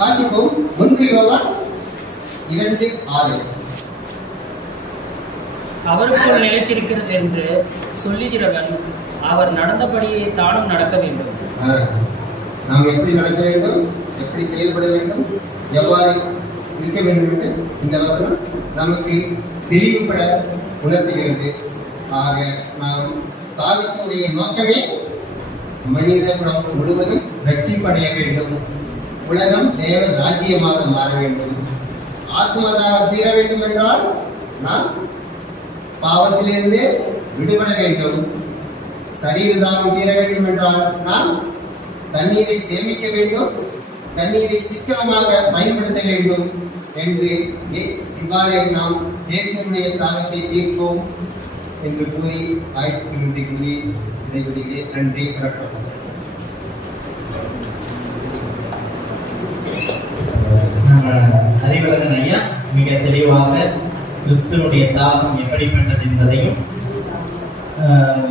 வாசிப்போம். 1 யோவான் 2:6. அவருக்குள் நிலைத்திருக்கிறது என்று சொல்லுகிறவன் அவர் நடந்தபடியே தானும் நடக்க வேண்டும். நாம் எப்படி நடக்க வேண்டும், எப்படி செயல்பட வேண்டும், எவ்வாறு இருக்க வேண்டும் என்று இந்த வசனம் நமக்கு தெளிவுபட உணர்த்துகிறது. ஆக நாம் தாவீதுடைய நோக்கமே மனித குலம் முழுவதும் ரட்சிப்படைய வேண்டும், உலகம் தேவ ராஜ்யமாக மாற வேண்டும். ஆத்மதாக தீர வேண்டும் என்றால் நாம் பாவத்திலிருந்தே விடுபட வேண்டும். சரீரதாகம் தீர வேண்டும் என்றால் நாம் தண்ணீரை சேமிக்க வேண்டும், தண்ணீரை சிக்கனமாக பயன்படுத்த வேண்டும் என்று இவ்வாறு நாம் தேசனுடைய தாகத்தை தீர்ப்போம் என்று கூறி வாய்ப்பு கூறி விடைபெறுகிறேன். நன்றி, வணக்கம். அறிவழகன் ஐயா மிக தெளிவாக கிறிஸ்துவனுடைய தாகம் எப்படிப்பட்டது என்பதையும்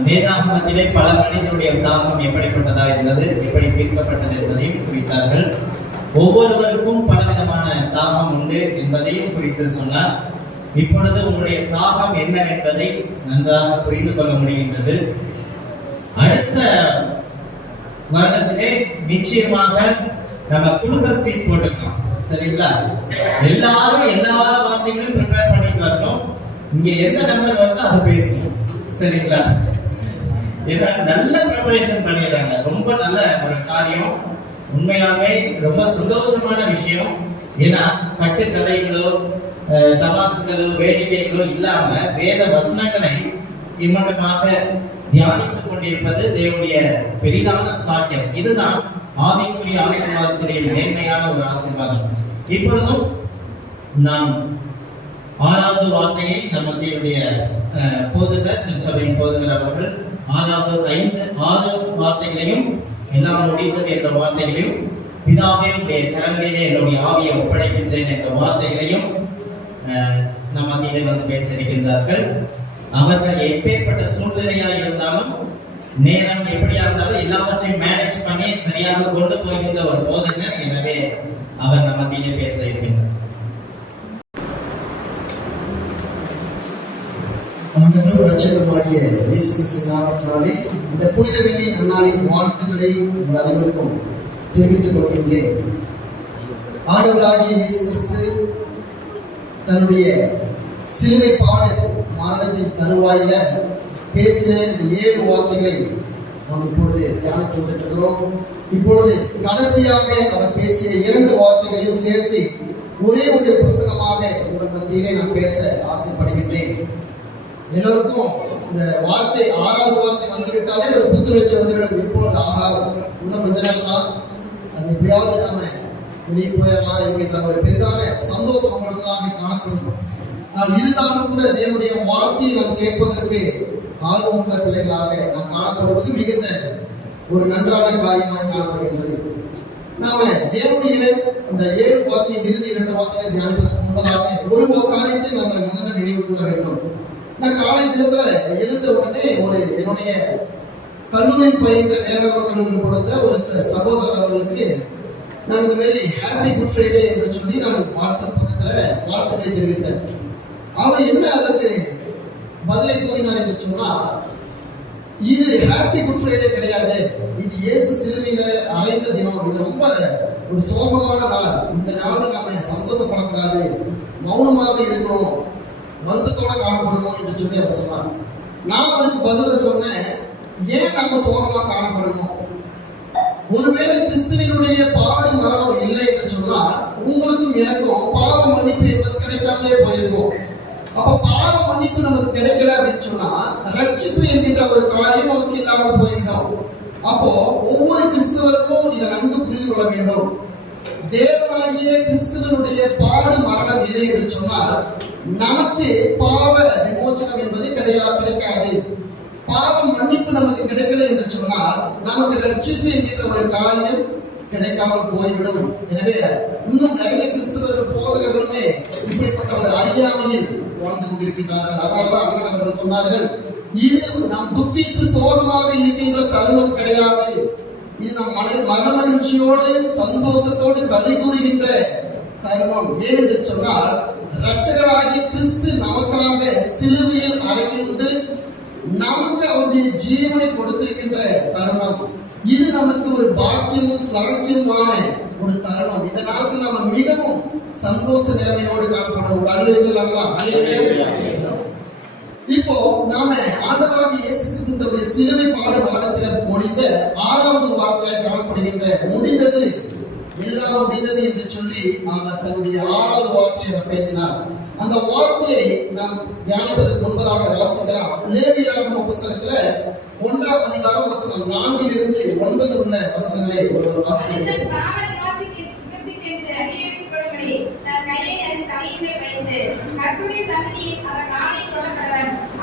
வேதாகமத்திலே பல மனிதனுடைய தாகம் எப்படிப்பட்டதா இருந்தது, எப்படி தீர்க்கப்பட்டது என்பதையும் குறித்தார்கள். ஒவ்வொருவருக்கும் பலவிதமான தாகம் உண்டு என்பதையும் குறித்து சொன்னார். இப்பொழுது உங்களுடைய தாகம் என்னவென்பதை நன்றாக புரிந்து கொள்ள முடிகின்றது. அடுத்த வருடத்திலே நிச்சயமாக நம்ம குழுக்கள் சீட் போட்டுக்கலாம், சரிங்களா? எல்லாரும் எல்லா வார்த்தைகளையும் ப்ரிப்பேர் பண்ணிட்டு வரணும். இங்க எந்த நம்பர் வருதோ அதை பேசணும், சரிங்களா? ஏன்னா நல்ல ப்ரிப்பரேஷன் பண்ணிடுறாங்க. ரொம்ப நல்ல ஒரு காரியம், உண்மையாவே ரொம்ப சந்தோஷமான விஷயம். ஏன்னா கட்டுக்கதைகளோ தமாசுகளோ வேடிக்கைகளோ இல்லாம வேத வசனங்களை இம்மட்டமாக தியானித்துக் கொண்டிருப்பது தேவனுடைய பெரிதான சாக்கியம். இதுதான் ஆவிக்குரிய ஆசீர்வாதத்துடைய மேன்மையான ஒரு ஆசீர்வாதம். இப்பொழுதும் நாம் 6வது வார்த்தையை நம்ம மத்தியுடைய போதகர், திருச்சபையின் போதகர் அவர்கள் 6 வார்த்தைகளையும் எல்லாம் முடிந்தது என்ற வார்த்தைகளையும், பிதாவே உடைய கரங்களிலே என்னுடைய ஆவியை ஒப்படைக்கின்றேன் என்ற வார்த்தைகளையும் நம் மத்தியிலே வந்து பேச இருக்கின்றார்கள். அவர்கள் எப்பேற்பட்ட சூழ்நிலையா இருந்தாலும், நேரம் எப்படியா இருந்தாலும் எல்லாவற்றையும் மேனேஜ் பண்ணி சரியாக கொண்டு போகின்ற ஒரு போதகர். எனவே அவர் நம் மத்தியிலே பேச இருக்கின்றார். ஆண்டவரும் இரட்சகருமாகிய இயேசு கிறிஸ்துவின் நாமத்தினாலே இந்த புனித வெள்ளி நன்னாளின் வாழ்த்துக்களை உங்கள் அனைவருக்கும் தெரிவித்துக் கொள்கின்றேன். ஆண்டவராகிய இயேசு கிறிஸ்து தன்னுடைய சிலுவை பாடு மரணத்தின் தருவாயில பேசின இந்த 7 வார்த்தைகளை நாம் இப்பொழுது தியானித்து வந்துட்டிருக்கிறோம். இப்பொழுது கடைசியாக அவர் பேசிய 2 வார்த்தைகளையும் சேர்த்து ஒரே ஒரு புஸ்தகமாக உங்கள் மத்தியிலே நான் பேச ஆசைப்படுகின்றேன். எல்லோருக்கும் இந்த வார்த்தை 6வது வார்த்தை வந்துவிட்டாலே ஒரு புத்துணர்ச்சி வந்துவிடும். எப்பொழுது ஆகாரம் இன்னும் கொஞ்ச நேரம் தான், அது எப்படியாவது நம்ம வெளியே போயிடலாம் என்கின்ற ஒரு பெரிதான சந்தோஷம் அவங்களுக்காக காணப்படும். இருந்தாலும் கூட தேவனுடைய வார்த்தையை நாம் கேட்பதற்கு ஆர்வம் உள்ள பிள்ளைகளாக நாம் காணப்படுவது மிகுந்த ஒரு நன்றான காரியமாக காணப்படுகின்றது. நாம தேவனுடைய அந்த 7 வார்த்தையின் இறுதி 2 வார்த்தைகளை தியானிப்பதற்கு முன்பதாக ஒரு காரியத்தை நம்ம முதல்ல நினைவு கூற வேண்டும். நான் காலை தினத்துல எழுந்த உடனே என்னுடைய கல்லூரியில் பயின்ற வேளாண்மை கல்லூரியில் கொடுத்த ஒரு சகோதரர் அவர்களுக்கு நான் இந்த மாதிரி ஹாப்பி குட் ஃப்ரைடே என்று சொல்லி நான் வாட்ஸ்அப் பக்கத்துல வாழ்த்துக்களை தெரிவித்தேன். அவர் என்ன அதற்கு பதிலை கூறினார் என்று சொன்னா, இது ஹாப்பி குட் ஃப்ரைடே கிடையாது, இது இயேசு சிலுவையில அடைந்த தினம், இது ரொம்ப ஒரு சோகமான நாள், இந்த நாளை நாம சந்தோஷப்படக்கூடாது, மௌனமாக இருக்கணும், வருத்தத்தோட காணப்படணும் என்று சொல்லி அவர் சொன்னார். நான் அவருக்கு பதில சொன்னேன், ஏன் நாம சோகமா காணப்படணும்? ஒருவேளை கிறிஸ்துவினுடைய பாடு மரணம் இல்லை என்று சொன்னால் உங்களுக்கும் எனக்கும் பாவ மன்னிப்பு என்பது கிடைக்காமலே போயிருக்கும். அப்ப பாவ மன்னிப்பு நமக்கு கிடைக்கல அப்படின்னு சொன்னா ரட்சிப்பு என்கின்ற ஒரு காரியம் நமக்கு இல்லாமல் போயிருந்தோம். அப்போ ஒவ்வொரு கிறிஸ்தவருக்கும் இதை நன்கு புரிந்து கொள்ள வேண்டும். தேவனாகிய கிறிஸ்துவனுடைய பாடு மரணம் இல்லை என்று சொன்னால் நமக்கு பாவ விமோசனம் என்பது கிடைக்காது. பாவ மன்னிப்பு நமக்கு கிடைக்கல என்று சொன்னால் நமக்கு ரட்சிப்பு என்கின்ற ஒரு காரியம் கிடைக்காமல் போய்விடும். எனவே இன்னும் நிறைய கிறிஸ்தவர்கள் போதகர்களுமே இப்படிப்பட்ட ஒரு அறியாமையில் வாழ்ந்து கொண்டிருக்கின்றார்கள். அதனாலதான் அவர்கள் சொன்னார்கள், இது நாம் துப்பித்து சோகமாக இருக்கின்ற தருணம் கிடையாது, இது நம் மன மகிழ்ச்சியோடு சந்தோஷத்தோடு களி கூறுகின்ற தருணம். ஏனென்று சொன்னால் இரட்சகராகிய கிறிஸ்து நமக்காக சிலுவையில் ஜீவனை கொடுத்திருக்கின்ற தருணம். இது நமக்கு ஒரு பாக்கியமும் சாக்கியமான ஒரு தருணம். இந்த நேரத்தில் நம்ம மிகவும் சந்தோஷ நிலைமையோடு காணப்படுறோம். ஒரு அருளை சொல்லலாங்களா? இப்போ நாம ஆண்டவராகிய இயேசு கிறிஸ்துவின் சிலுவை பாடு மரணத்தில் முடிந்த 6வது வார்த்தையாக காணப்படுகின்ற முடிந்தது, எல்லாம் முடிந்தது என்று சொல்லி அவர் தன்னுடைய 6வது வார்த்தையை அவர் பேசினார். அந்த வார்த்தையை நாம் தியானிப்பதற்கு முன்பதாக வாசிக்கலாம். லேவியராகமம் புத்தகத்துல 1ஆம் அதிகாரம் வசனம் 4 to 9 உள்ள வசனங்களை ஒருவர் வாசிக்கிறோம்.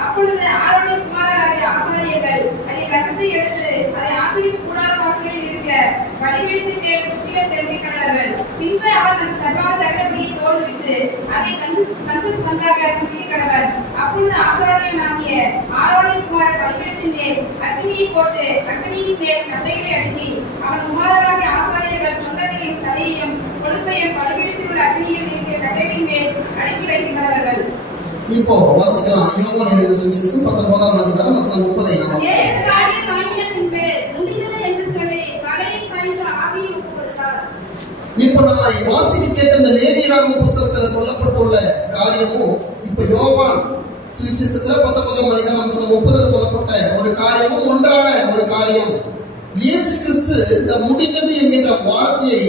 அப்பொழுது ஆரோனின் குமாரராகிய ஆசாரியர்கள் அதை கட்டி எடுத்து அதை ஆசரிப்பு கூடார வாசலில் இருக்கிற பலிபீடத்தின் மேல் சுற்றிலும் தெரிவிக்கிறார்கள். பின்பு அவர் அந்த சர்வாங்க தகவலை தோலுவித்து அதை சந்து சந்தாக குதிக்கிறார்கள். அப்பொழுது ஆசாரியனாகிய ஆரோனின் குமாரர் பலிபீடத்தின் மேல் அக்னியை போட்டு அக்னியின் மேல் கட்டைகளை அடித்து அவன் குமாரராகிய ஆசாரியர்கள் சொந்தங்களின் தலையையும் கொழுப்பையும் பலிபீடத்தில் உள்ள அக்னியில் இருக்கிற கட்டைகளின் மேல் அடுக்கி வைக்கிறார்கள். இப்போ வாசிக்கலாம். யோவான் எழுதின சுவிசேஷம் 19ஆம் அதிகாரம் வசனம் 30 நாம் இப்போ நான் வாசிக்க கேட்ட இந்த லேவியராகம புத்தகத்துல சொல்லப்பட்டுள்ள காரியமும் இப்ப யோவான் சுவிசேஷத்துல 19ஆம் அதிகாரம் வசனம் 30 சொல்லப்பட்ட ஒரு காரியமும் ஒன்றான ஒரு காரியம். இயேசு கிறிஸ்து இந்த முடிந்தது என்கின்ற வார்த்தையை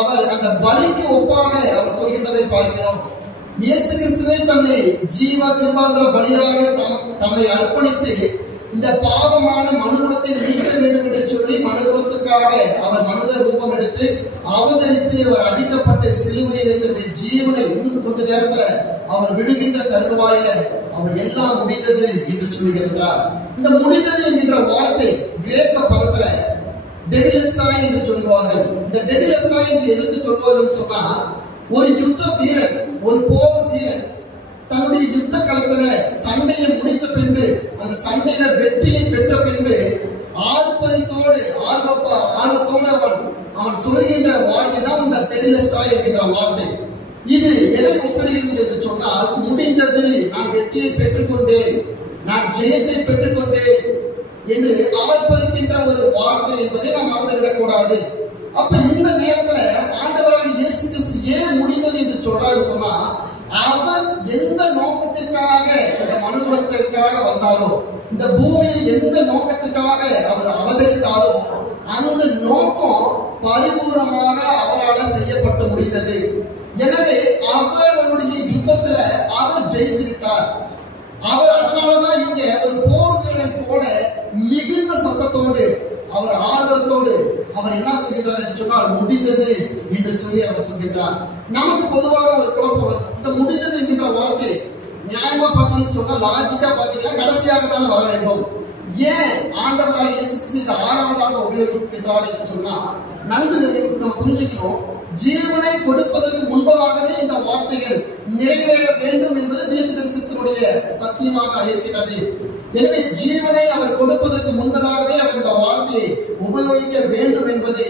அவர் அந்த பலிக்கு ஒப்பாக அவர் சொல்கின்றதை பார்க்கிறோம். இயேசு கிறிஸ்துவே தன்னை ஜீவ கிருபாந்திர பலியாக தம்மை அர்ப்பணித்து இந்த பாவமான மனுகுலத்தை மீட்க வேண்டும் என்று சொல்லி மனுகுலத்துக்காக அவர் மனித ரூபம் எடுத்து அவதரித்து அவர் அடிக்கப்பட்டு சிலுவையில் தன்னுடைய ஜீவனை இன்னும் கொஞ்ச நேரத்துல அவர் விடுகின்ற தருவாயில அவர் எல்லாம் முடிந்தது என்று சொல்லுகின்றார். இந்த முடிந்தது என்கின்ற வார்த்தை கிரேக்க பதத்துல டெடிலஸ்டாய் என்று சொல்லுவார்கள். இந்த டெடிலஸ்டாய் என்று எதற்கு சொல்வார்கள் சொன்னா, ஒரு யுத்த வீரன், ஒரு போர் வீரன் தன்னுடைய யுத்த களத்துல சண்டையை முடித்த பின்பு அந்த சண்டையில வெற்றியை பெற்ற பின்பு ஆர்ப்பரித்தோடு ஆர்வத்தோடு அவன் சொல்கின்ற வார்த்தை தான் இந்த டெடிலஸ்டாய் என்கின்ற வார்த்தை. இது எதை ஒப்பிடுகிறது என்று சொன்னால், முடிந்தது, நான் வெற்றியை பெற்றுக்கொண்டேன், நான் ஜெயத்தை பெற்றுக்கொண்டேன் என்று ஆர்ப்பரிக்கின்ற ஒரு வார்த்தை என்பதை நாம் மறந்துவிடக் கூடாது. அப்ப இந்த நேரத்துல ஆண்டவராக இயேசு கிறிஸ்து ஏன் முடிந்தது என்று சொல்றாரு சொன்னா, அவர் எந்த நோக்கத்திற்காக இந்த மனுகுலத்திற்காக வந்தாரோ, இந்த பூமியில் எந்த நோக்கத்திற்காக அவர் அவதரித்தாரோ அந்த நோக்கம் பரிபூர்ணமாக அவரால் செய்யப்பட்டு முடிந்தது. எனவே அவருடைய யுத்தத்துல அவர் ஜெயித்து விட்டார். அவர் அதனாலதான் இங்க ஒரு போர் வீரனை போல மிகுந்த சத்தத்தோடு அவர் ஆர்வத்தோடு அவர் என்ன சொல்கின்றார் என்று சொன்னால், முடிந்தது என்று சொல்லி அவர் சொல்கின்றார். நமக்கு பொதுவாக ஒரு குழப்பம், இந்த முடிந்தது என்கின்ற வார்த்தை நியாயமா பார்த்தீங்கன்னு சொன்னா, லாஜிக்கா பார்த்தீங்கன்னா கடைசியாக தான் வர வேண்டும். ஏன் ஆண்டவராக இயேசு கிறிஸ்து இதை 6வதாக உபயோகிக்கின்றார் என்று சொன்னா, நன்கு நம்ம புரிஞ்சுக்கணும். ஜீவனை கொடுப்பதற்கு முன்பதாகவே இந்த வார்த்தைகள் நிறைவேற வேண்டும் என்பது தீர்க்கதரிசனத்தினுடைய சத்தியமாக இருக்கிறது. எனவே ஜீவனை அவர் கொடுப்பதற்கு முன்பதாகவே அவர் இந்த வார்த்தையை உபயோகிக்க வேண்டும் என்பது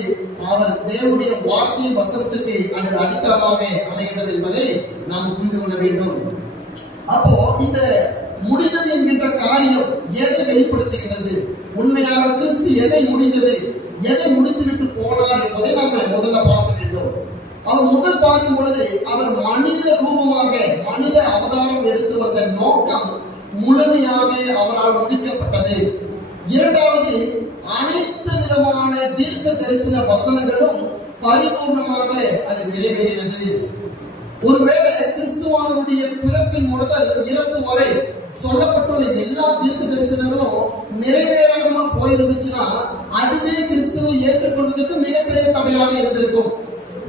அவர் தேவனுடைய வார்த்தையின் வசனத்திற்கு அது அடித்தளமாக அமைகின்றது என்பதை நாம் புரிந்து கொள்ள வேண்டும். அப்போ இந்த முடிந்தது என்கின்ற காரியம் எதை வெளிப்படுத்துகிறது? உண்மையாக கிறிஸ்து எதை முடிந்தது, எதை முடித்துவிட்டு போனார் என்பதை நாம் முதல்ல பார்க்க வேண்டும். அவர் முதல் பார்க்கும் பொழுது அவர் மனித ரூபமாக மனித அவதாரம் எடுத்து வந்த நோக்கம் முழுமையாக அவரால் முடிக்கப்பட்டது. இரண்டாவது, அனைத்து விதமான தீர்க்க தரிசன வசனங்களும் பரிபூர்ணமாக அது நிறைவேறினது. ஒருவேளை கிறிஸ்துவானுடைய பிறப்பின் முதல் இறப்பு வரை சொல்லப்பட்டுள்ள எல்லா தீர்க்க தரிசனங்களும் நிறைவேறாமல் போயிருந்துச்சுன்னா அதுவே கிறிஸ்துவை ஏற்றுக்கொள்வதற்கு மிகப்பெரிய தடையாக இருந்திருக்கும்.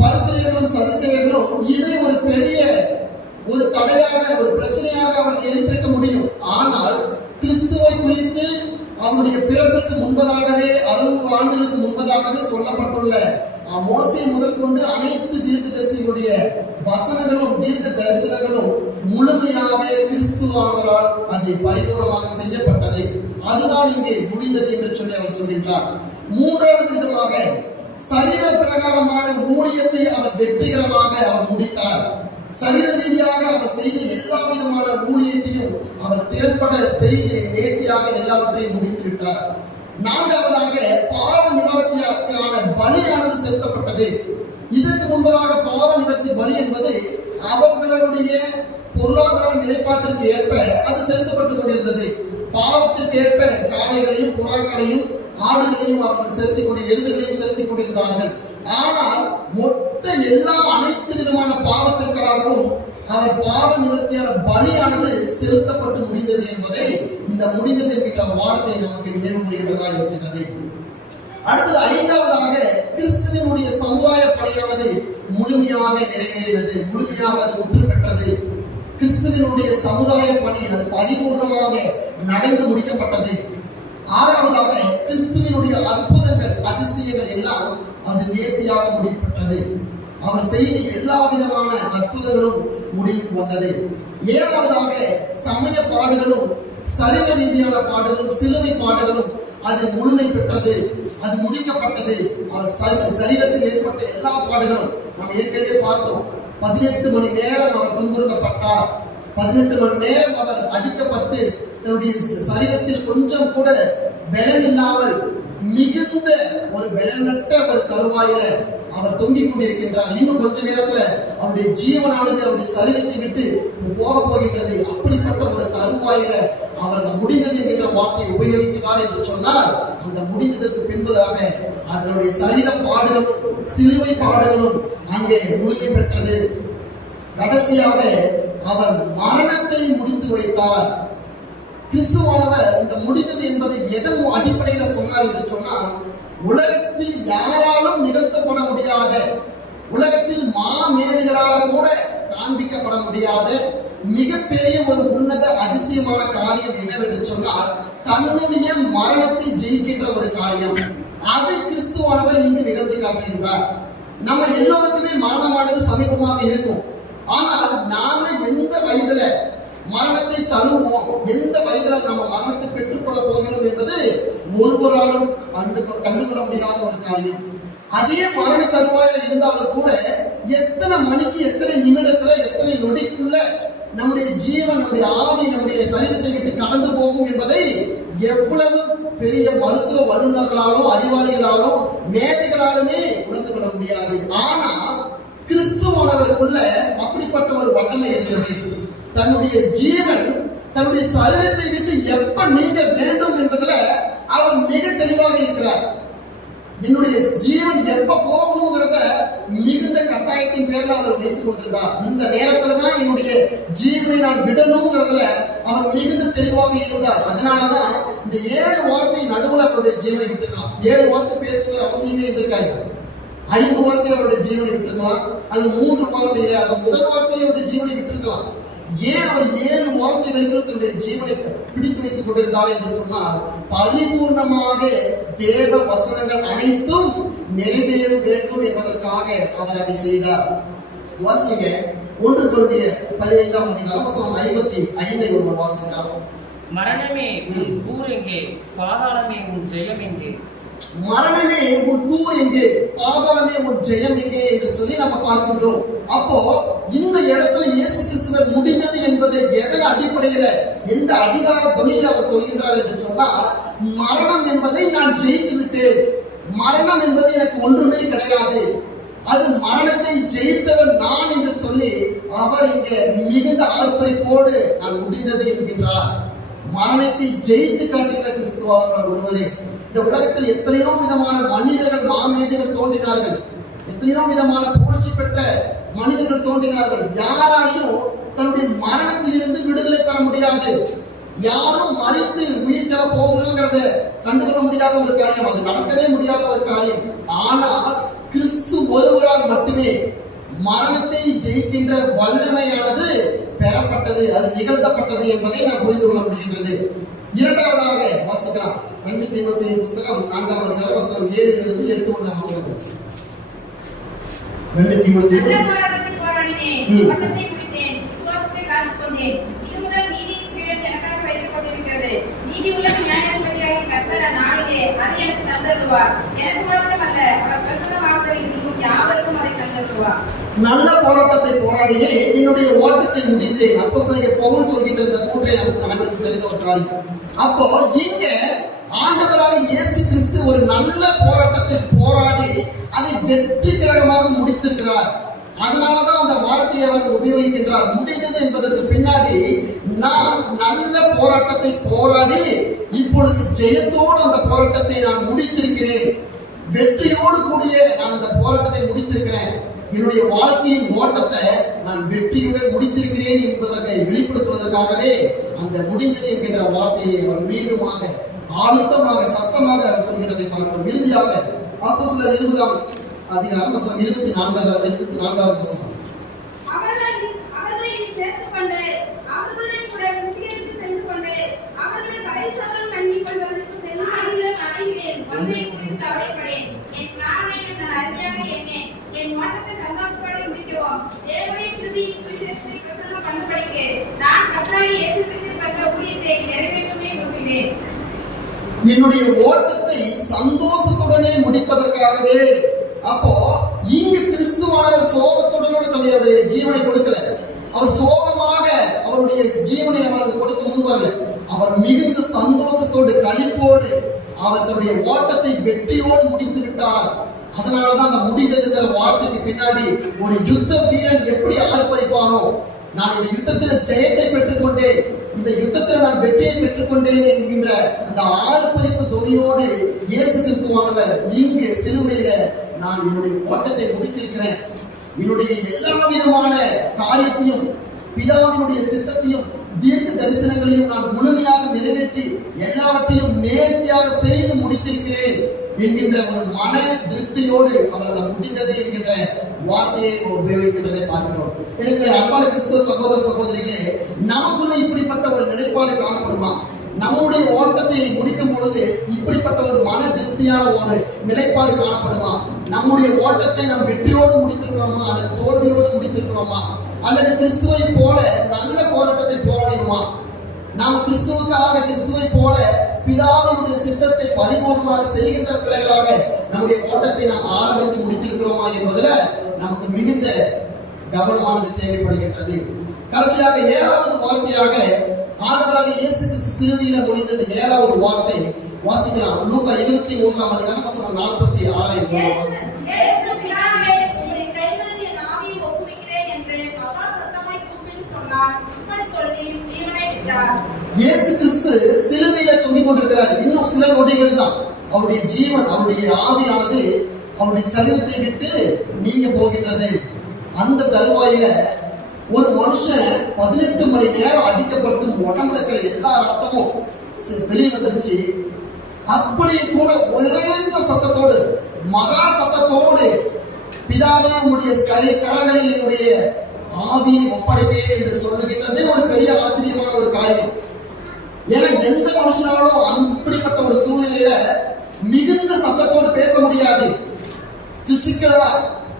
பரிசேயர்களும் சதுசேயர்களும் இதை ஒரு பெரிய ஒரு தடையாக ஒரு பிரச்சனையாக அவர்கள் எழுப்பியிருக்க முடியும். ஆனால் கிறிஸ்துவை குறித்து அவருடைய பிறப்பிற்கு முன்பதாகவே 600 ஆண்டுகளுக்கு முன்பதாகவே சொல்லப்பட்டுள்ள மோசே முதல் கொண்டு அனைத்து தீர்க்கதரிசிகளுடைய வசனங்களும் தீர்க்க தரிசனங்களும் முழுமையாக கிறிஸ்துவானவரால் அது பரிபூர்ணமாக செய்யப்பட்டது. அதுதான் இங்கே முடிந்தது என்று சொல்லி அவர் சொல்கின்றார். மூன்றாவது விதமாக சரீர பிரகாரமான ஊழியத்தை அவர் வெற்றிகரமாக அவர் முடித்தார். சரீர ரீதியாக அவர் செய்த எல்லா விதமான ஊழியத்தையும் அவர் திறன்பட செய்து நேர்த்தியாக எல்லாவற்றையும் முடித்து விட்டார். நான்காவதாக பாவ நிவர்த்திக்கான பலியானது செலுத்தப்பட்டது. இதற்கு முன்பதாக பாவ நிவர்த்தி பலி என்பது அவர்களுடைய பொருளாதார நிலைப்பாட்டிற்கு ஏற்ப அது செலுத்தப்பட்டுக் கொண்டிருந்தது. பாவத்திற்கு ஏற்ப காளைகளையும் புறாக்களையும் ஆடுகளையும் அவர்கள் செலுத்திக் கொண்டு எருதுகளையும் செலுத்திக் கொண்டிருந்தார்கள். ஆனால் மொத்த அனைத்து விதமான பாவத்திற்காகவும் அவர் பாவ நிவர்த்தியான பலியானது செலுத்தப்பட்டு முடிந்தது என்பதை இந்த முடிந்தது என்கிற வார்த்தை நமக்கு நினைவுறுகிறதா இருக்கின்றது. அடுத்தது ஐந்தாவதாக கிறிஸ்துவினுடைய சமுதாய பணியானது முழுமையாக நிறைவேறினது, முழுமையாக அது முற்று பெற்றது. கிறிஸ்துவினுடைய சமுதாய பணி அது பரிபூர்ணமாக நடந்து முடிக்கப்பட்டது. ஆறாவதாக கிறிஸ்துவினுடைய அற்புதங்கள் அதிசயங்கள் எல்லாம் அது நேர்த்தியாக முடிக்கப்பட்டது. அவர் செய்த எல்லா விதமான அற்புதங்களும் முடிவுக்கு வந்தது. ஏழாவதாக சமய பாடுகளும் சரீர ரீதியான பாடுகளும் சிலுவை பாடுகளும் அது முழுமை பெற்றது, அது முடிக்கப்பட்டது. அவர் சரீரத்தில் ஏற்பட்ட எல்லா பாடுகளும் நாம் ஏற்கனவே பார்த்தோம். 18 மணி நேரம் அவர் துன்புறுத்தப்பட்டார். 18 மணி நேரம் அவர் அடிக்கப்பட்டு தன்னுடைய சரீரத்தில் கொஞ்சம் கூட பலன் இல்லாமல் மிகுந்த ஒரு பலனற்ற ஒரு தருவாயில அவர் தொங்கிக் கொண்டிருக்கின்றார். இன்னும் கொஞ்ச நேரத்துல அவருடைய ஜீவனானது அவருடைய சரீரத்தை விட்டு போக போகின்றது. அப்படிப்பட்ட ஒரு தருவாயில அவர் முடிந்தது என்கிற வார்த்தை உபயோகிக்கிறார் என்று சொன்னால், அந்த முடிந்ததற்கு பின்பதாக அதனுடைய சரீர பாடுகளும் சிலுவை பாடுகளும் அங்கே முழுமை பெற்றது. கடைசியாக அவர் மரணத்தை முடித்து வைத்தார். கிறிஸ்துவானவர் இந்த முடிந்தது என்பதை எதன் அடிப்படையில சொன்னார் என்று சொன்னால், உலகத்தில் யாராலும் நிகழ்த்தப்பட முடியாத, உலகத்தில் மாமேதைகளால் கூட காண்பிக்கப்பட முடியாத மிகப்பெரிய ஒரு உன்னத அதிசயமான காரியம் என்னவென்று சொன்னால், தன்னுடைய மரணத்தை ஜெயிக்கின்ற ஒரு காரியம். அதை கிறிஸ்துவானவர் இங்கு நிகழ்த்தி காட்டுகின்றார். நம்ம எல்லோருக்குமே மரணமானது சமீபமாக இருக்கும். ஆனால் நாம எந்த வயதுல மரணத்தை தழுவோம், எந்த வயதுல நம்ம மரணத்தை பெற்றுக்கொள்ள போகிறோம் என்பது ஒருவராலும் கண்டுகொள்ள முடியாத ஒரு காரியம். அதே மரண தருவாயில இருந்தாலும் கூட எத்தனை மணிக்கு எத்தனை நிமிடத்துல எத்தனை நொடிக்குள்ள நம்முடைய ஜீவன் நம்முடைய ஆவி நம்முடைய சரீரத்தை விட்டு கடந்து போகும் என்பதை எவ்வளவு பெரிய மருத்துவ வல்லுநர்களாலும் அறிவாளிகளாலும் மேதைகளாலுமே உணர்ந்து கொள்ள முடியாது. ஆனா கிறிஸ்துவானவருக்குள்ள அப்படிப்பட்ட ஒரு வல்லமை இருக்கிறது. தன்னுடைய ஜீவன் தன்னுடைய சரீரத்தை விட்டு எப்ப நீங்க வேண்டும் என்பதுல அவர் மிக தெளிவாக இருக்கிறார். என்னுடைய ஜீவன் எப்ப போகணுங்கிறத மிகுந்த கட்டாயத்தின் பேர்ல அவர் வைத்துக் கொண்டிருந்தார். இந்த நேரத்துலதான் என்னுடைய ஜீவனை நான் விடணுங்கிறதுல அவர் மிகுந்த தெளிவாக இருந்தார். அதனாலதான் இந்த 7 வார்த்தை நடுவுல அவருடைய ஜீவனை விட்டுருக்கலாம். 7 வார்த்தை பேசுகிற அவசியமே இருக்காது. 5 வார்த்தையில அவருடைய ஜீவனை விட்டுருக்கலாம், அல்லது 3 வார்த்தையில அந்த முதல் வார்த்தையில அவருடைய ஜீவனை விட்டுருக்கலாம். ஏன் அவர் 7 வார்த்தை வரைக்கும் தன்னுடைய ஜீவனை பிடித்து வைத்துக் கொண்டிருந்தார் என்று சொன்னால், பரிபூர்ணமாக தேவ வசனங்கள் அனைத்தும் நிறைவேற வேண்டும் என்பதற்காக அவர் அதை செய்தார். வாசிங்க 1 கொரிந்தியர் 15ஆம் அதிகாரம் வசனம் 55 ஒருவர் வாசிக்கலாம். மரணமே உன் கூர் எங்கே, பாதாளமே உன் ஜெயம் எங்கே? மரணமே உன் கூர் எங்கே, பாதாளமே உன் ஜெயம் எங்கே என்று சொல்லி நம்ம பார்க்கின்றோம். அப்போ இந்த இடத்துல இயேசு கிறிஸ்துவர் முடிந்தது என்பதை எதன் அடிப்படையில எந்த அதிகார தொழில் அவர் சொல்கின்றார் என்று சொன்னால், மரணம் என்பதை நான் ஜெயித்து விட்டேன், மரணம் என்பது எனக்கு ஒன்றுமே கிடையாது, அது மரணத்தை ஜெயித்தவன் நான் என்று சொல்லி அவர் இங்கே மிகுந்த ஆர்ப்பரிப்போடு நான் முடிந்தது என்கின்றார். மரணத்தை ஜெயித்து காட்டுகிற கிறிஸ்துவாக ஒருவரே. இந்த உலகத்தில் எத்தனையோ விதமான மனிதர்கள் மாமேதைகள் தோன்றினார்கள், எத்தனையோ விதமான புகழ்ச்சி பெற்ற மனிதர்கள் தோன்றினார்கள். யாராலையும் தன்னுடைய மரணத்திலிருந்து விடுதலை பெற முடியாது. யாரும் மறித்து உயிர் தர போகிறோங்கிறத கண்டுகொள்ள முடியாத ஒரு காரியம், அது நடக்கவே முடியாத ஒரு காரியம். ஆனால் கிறிஸ்து ஒருவரால் மட்டுமே மரணத்தை ஜெயிக்கின்ற வல்லமையானது பெறப்பட்டது, அது நிகழ்த்தப்பட்டது என்பதை நான் புரிந்து கொள்ள முடிகின்றது. இரண்டாவதாக வாசிக்கலாம் 2 தீமோத்தேயு புத்தகம் 4ஆம் அதிகாரம் வசனம் 7 இலிருந்து 8 உள்ள வசனம். 2 தீமோத்தேயு நீதி உள்ள நியாயாதிபதியாகிய கர்த்தர் நாளிலே அது எனக்கு தந்தருவார். எனக்கு மாத்திரமல்ல, அவர் பிரசன்னமாகுதலில் இருக்கும் யாவருக்கும் அதை தந்தருவார். நல்ல போராட்டத்தை போராடினேன், என்னுடைய ஓட்டத்தை முடித்தேன். அப்போஸ்தலனாகிய பவுல் சொல்கின்ற இந்த கூற்றை நமக்கு அனைவருக்கும் தெரிந்த ஒரு காரியம். அப்போ இங்க ஆண்டவராக இயேசு கிறிஸ்து ஒரு நல்ல போராட்டத்தை போராடி அதை வெற்றிகரமாக முடித்திருக்கிறார். அதனாலதான் அந்த வார்த்தையை அவர் உபயோகிக்கின்றார். முடிந்தது என்பதற்கு பின்னாடி நான் நல்ல போராட்டத்தை போராடி இப்பொழுது ஜெயத்தோடு அந்த போராட்டத்தை நான் முடித்திருக்கிறேன், வெற்றியோடு கூடிய நான் அந்த போராட்டத்தை முடித்திருக்கிறேன், என்னுடைய வாழ்க்கையின் ஓட்டத்தை நான் வெற்றியுடன் முடித்திருக்கிறேன் என்பதற்கை வெளிப்படுத்துவதற்காகவே அந்த முடிந்தது என்கின்ற வார்த்தையை அவர் மீண்டுமாக அழுத்தமாக சத்தமாக அவர் சொல்கிறதை பார்க்கிறோம். இறுதியாக அப்போஸ்தலர் 20ஆம் அதிகாரம் 24வது வசனம். அவர்களை சேர்த்துக் கொண்டு அவர்களை கூட முறியடித்து சென்று கொண்டு அவர்களை பரிசாரம் பண்ணி கொள்வதற்கு செல்லும் மனிதன் அறைகிறேன். ஒன்றை குறித்து கவலைப்படேன். என் பிராணனை நான் அருமையாக எண்ணேன். என் ஓட்டத்தை சந்தோஷப்பட முடிக்கிறோம். தேவனுடைய கிருபையின் சுவிசேஷத்தை பிரசங்கம் பண்ணும்படிக்கு நான் கர்த்தராகிய இயேசு கிறிஸ்துவின் பெற்ற ஊழியத்தை நிறைவேற்றுமே விரும்புகிறேன். என்னுடைய ஓட்டத்தை சந்தோஷத்துடனே முடிப்பதற்காகவே. அப்போ இங்கு கிறிஸ்துவானவர் சோகத்துடனோடு தன்னுடைய ஜீவனை கொடுக்கல. அவர் சோகமாக அவருடைய ஜீவனை அவருக்கு கொடுக்க முன்வரல. அவர் மிகுந்த சந்தோஷத்தோடு களிப்போடு அவர் தன்னுடைய ஓட்டத்தை வெற்றியோடு முடித்து விட்டார். அதனாலதான் அந்த முடிந்ததுங்கிற வார்த்தைக்கு பின்னாடி ஒரு யுத்த வீரன் எப்படி ஆர்ப்பரிப்பானோ, நான் இந்த யுத்தத்தில் ஜெயத்தை பெற்றுக்கொண்டேன், இந்த யுத்தத்தில் நான் வெற்றியை பெற்றுக்கொண்டேன் என்கின்ற அந்த ஆர்ப்பரிப்பு துணியோடு இயேசு கிறிஸ்துவானவர் இங்கு சிலுவையில நான் என்னுடைய ஓட்டத்தை முடித்திருக்கிறேன், என்னுடைய எல்லா விதமான காரியத்தையும் பிதாவினுடைய சித்தத்தையும் தீர்க்க தரிசனங்களையும் நான் முழுமையாக நிறைவேற்றி எல்லாவற்றையும் நேர்த்தியாக செய்து முடித்திருக்கிறேன் என்கின்ற ஒரு மன திருப்தியோடு அவர் முடிந்தது என்கின்ற வார்த்தையை உபயோகிக்கின்றதை பார்க்கிறோம். எனக்கு அன்பான கிறிஸ்துவ சகோதர சகோதரிகளே, நமக்குள்ள இப்படிப்பட்ட ஒரு நிலைப்பாடு காணப்படுமா? நம்முடைய ஓட்டத்தை முடிக்கும் பொழுது இப்படிப்பட்ட ஒரு மன திருப்தியான ஒரு நிலைப்பாடு காணப்படுமா? நம்முடைய ஓட்டத்தை நாம் வெற்றியோடு முடித்திருக்கிறோமா அல்லது தோல்வியோடு முடித்திருக்கிறோமா? அல்லது கிறிஸ்துவை போல நல்ல போராட்டத்தை போராடினோமா? நாம் கிறிஸ்துவை போல பிதாவினுடைய சித்தத்தை பரிபூர்ணமாக செய்கின்ற பிள்ளைகளாக நம்முடைய ஓட்டத்தை நாம் ஆரம்பித்து முடித்திருக்கிறோமா என்பதில் நமக்கு மிகுந்த கவனமானது தேவைப்படுகின்றது. கடைசியாக 7வது வார்த்தையாக ஆண்டவராக இயேசு கிறிஸ்து சிலுவையில முடிந்தது 7வது வார்த்தை வாசிக்கலாம். லூக்கா 23ஆம் அதிகாரம் வசனம் 46 வாசிக்கலாம். இயேசு கிறிஸ்து சிலுவையில தொங்கிக் கொண்டிருக்கிறார். இன்னும் சில நொடிகள் தான் அவருடைய ஜீவன், அவருடைய ஆவியானது அவருடைய சரீரத்தை விட்டு நீங்க போகின்றது. அந்த தருவாயில ஒரு மனுஷன் 18 மணி நேரம் அடிக்கப்பட்டு உடம்புல இருக்கிற எல்லா ரத்தமும் வெளியே வந்துருச்சு. அப்படியே கூட உயர்ந்த சத்தத்தோடு மகா சத்தத்தோடு பிதாவே உங்களுடைய கரங்களில் என்னுடைய ஆவியை ஒப்படைக்கிறேன் என்று சொல்லுகின்றது ஒரு பெரிய ஆச்சரியமான ஒரு காரியம். ஏன்னா எந்த மனுஷனாலும் அப்படிப்பட்ட ஒரு சூழ்நிலையில மிகுந்த சத்தத்தோடு பேச முடியாது. பிசிக்கலா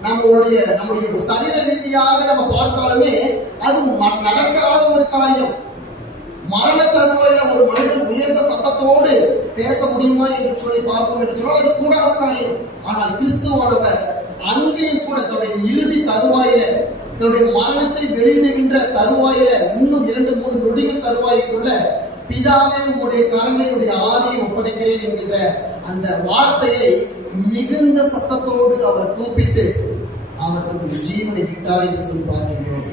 நம்முடைய சரீர ரீதியாக நம்ம பார்த்தாலுமே அது நடக்காத ஒரு காரியம். மரண தருவாயில ஒரு மனிதன் உயர்ந்த சத்தத்தோடு பேச முடியுமா என்று சொல்லி பார்ப்போம் என்று சொன்னால் அது கூடாத காரியம். ஆனால் கிறிஸ்துவானவர் அங்கேயும் கூட தன்னுடைய இறுதி தருவாயில, தன்னுடைய மரணத்தை வெளியிடுகின்ற தருவாயில, இன்னும் 2-3 நொடிகள் தருவாய்க்குள்ள பிதாவே உங்களுடைய கரங்களினுடைய ஆவியை ஒப்படைக்கிறேன் என்கின்ற அந்த வார்த்தையை மிகுந்த சத்தத்தோடு அவர் கூப்பிட்டு அவர் தன்னுடைய ஜீவனை விட்டார் என்று சொல்லி பார்க்கின்றோம்.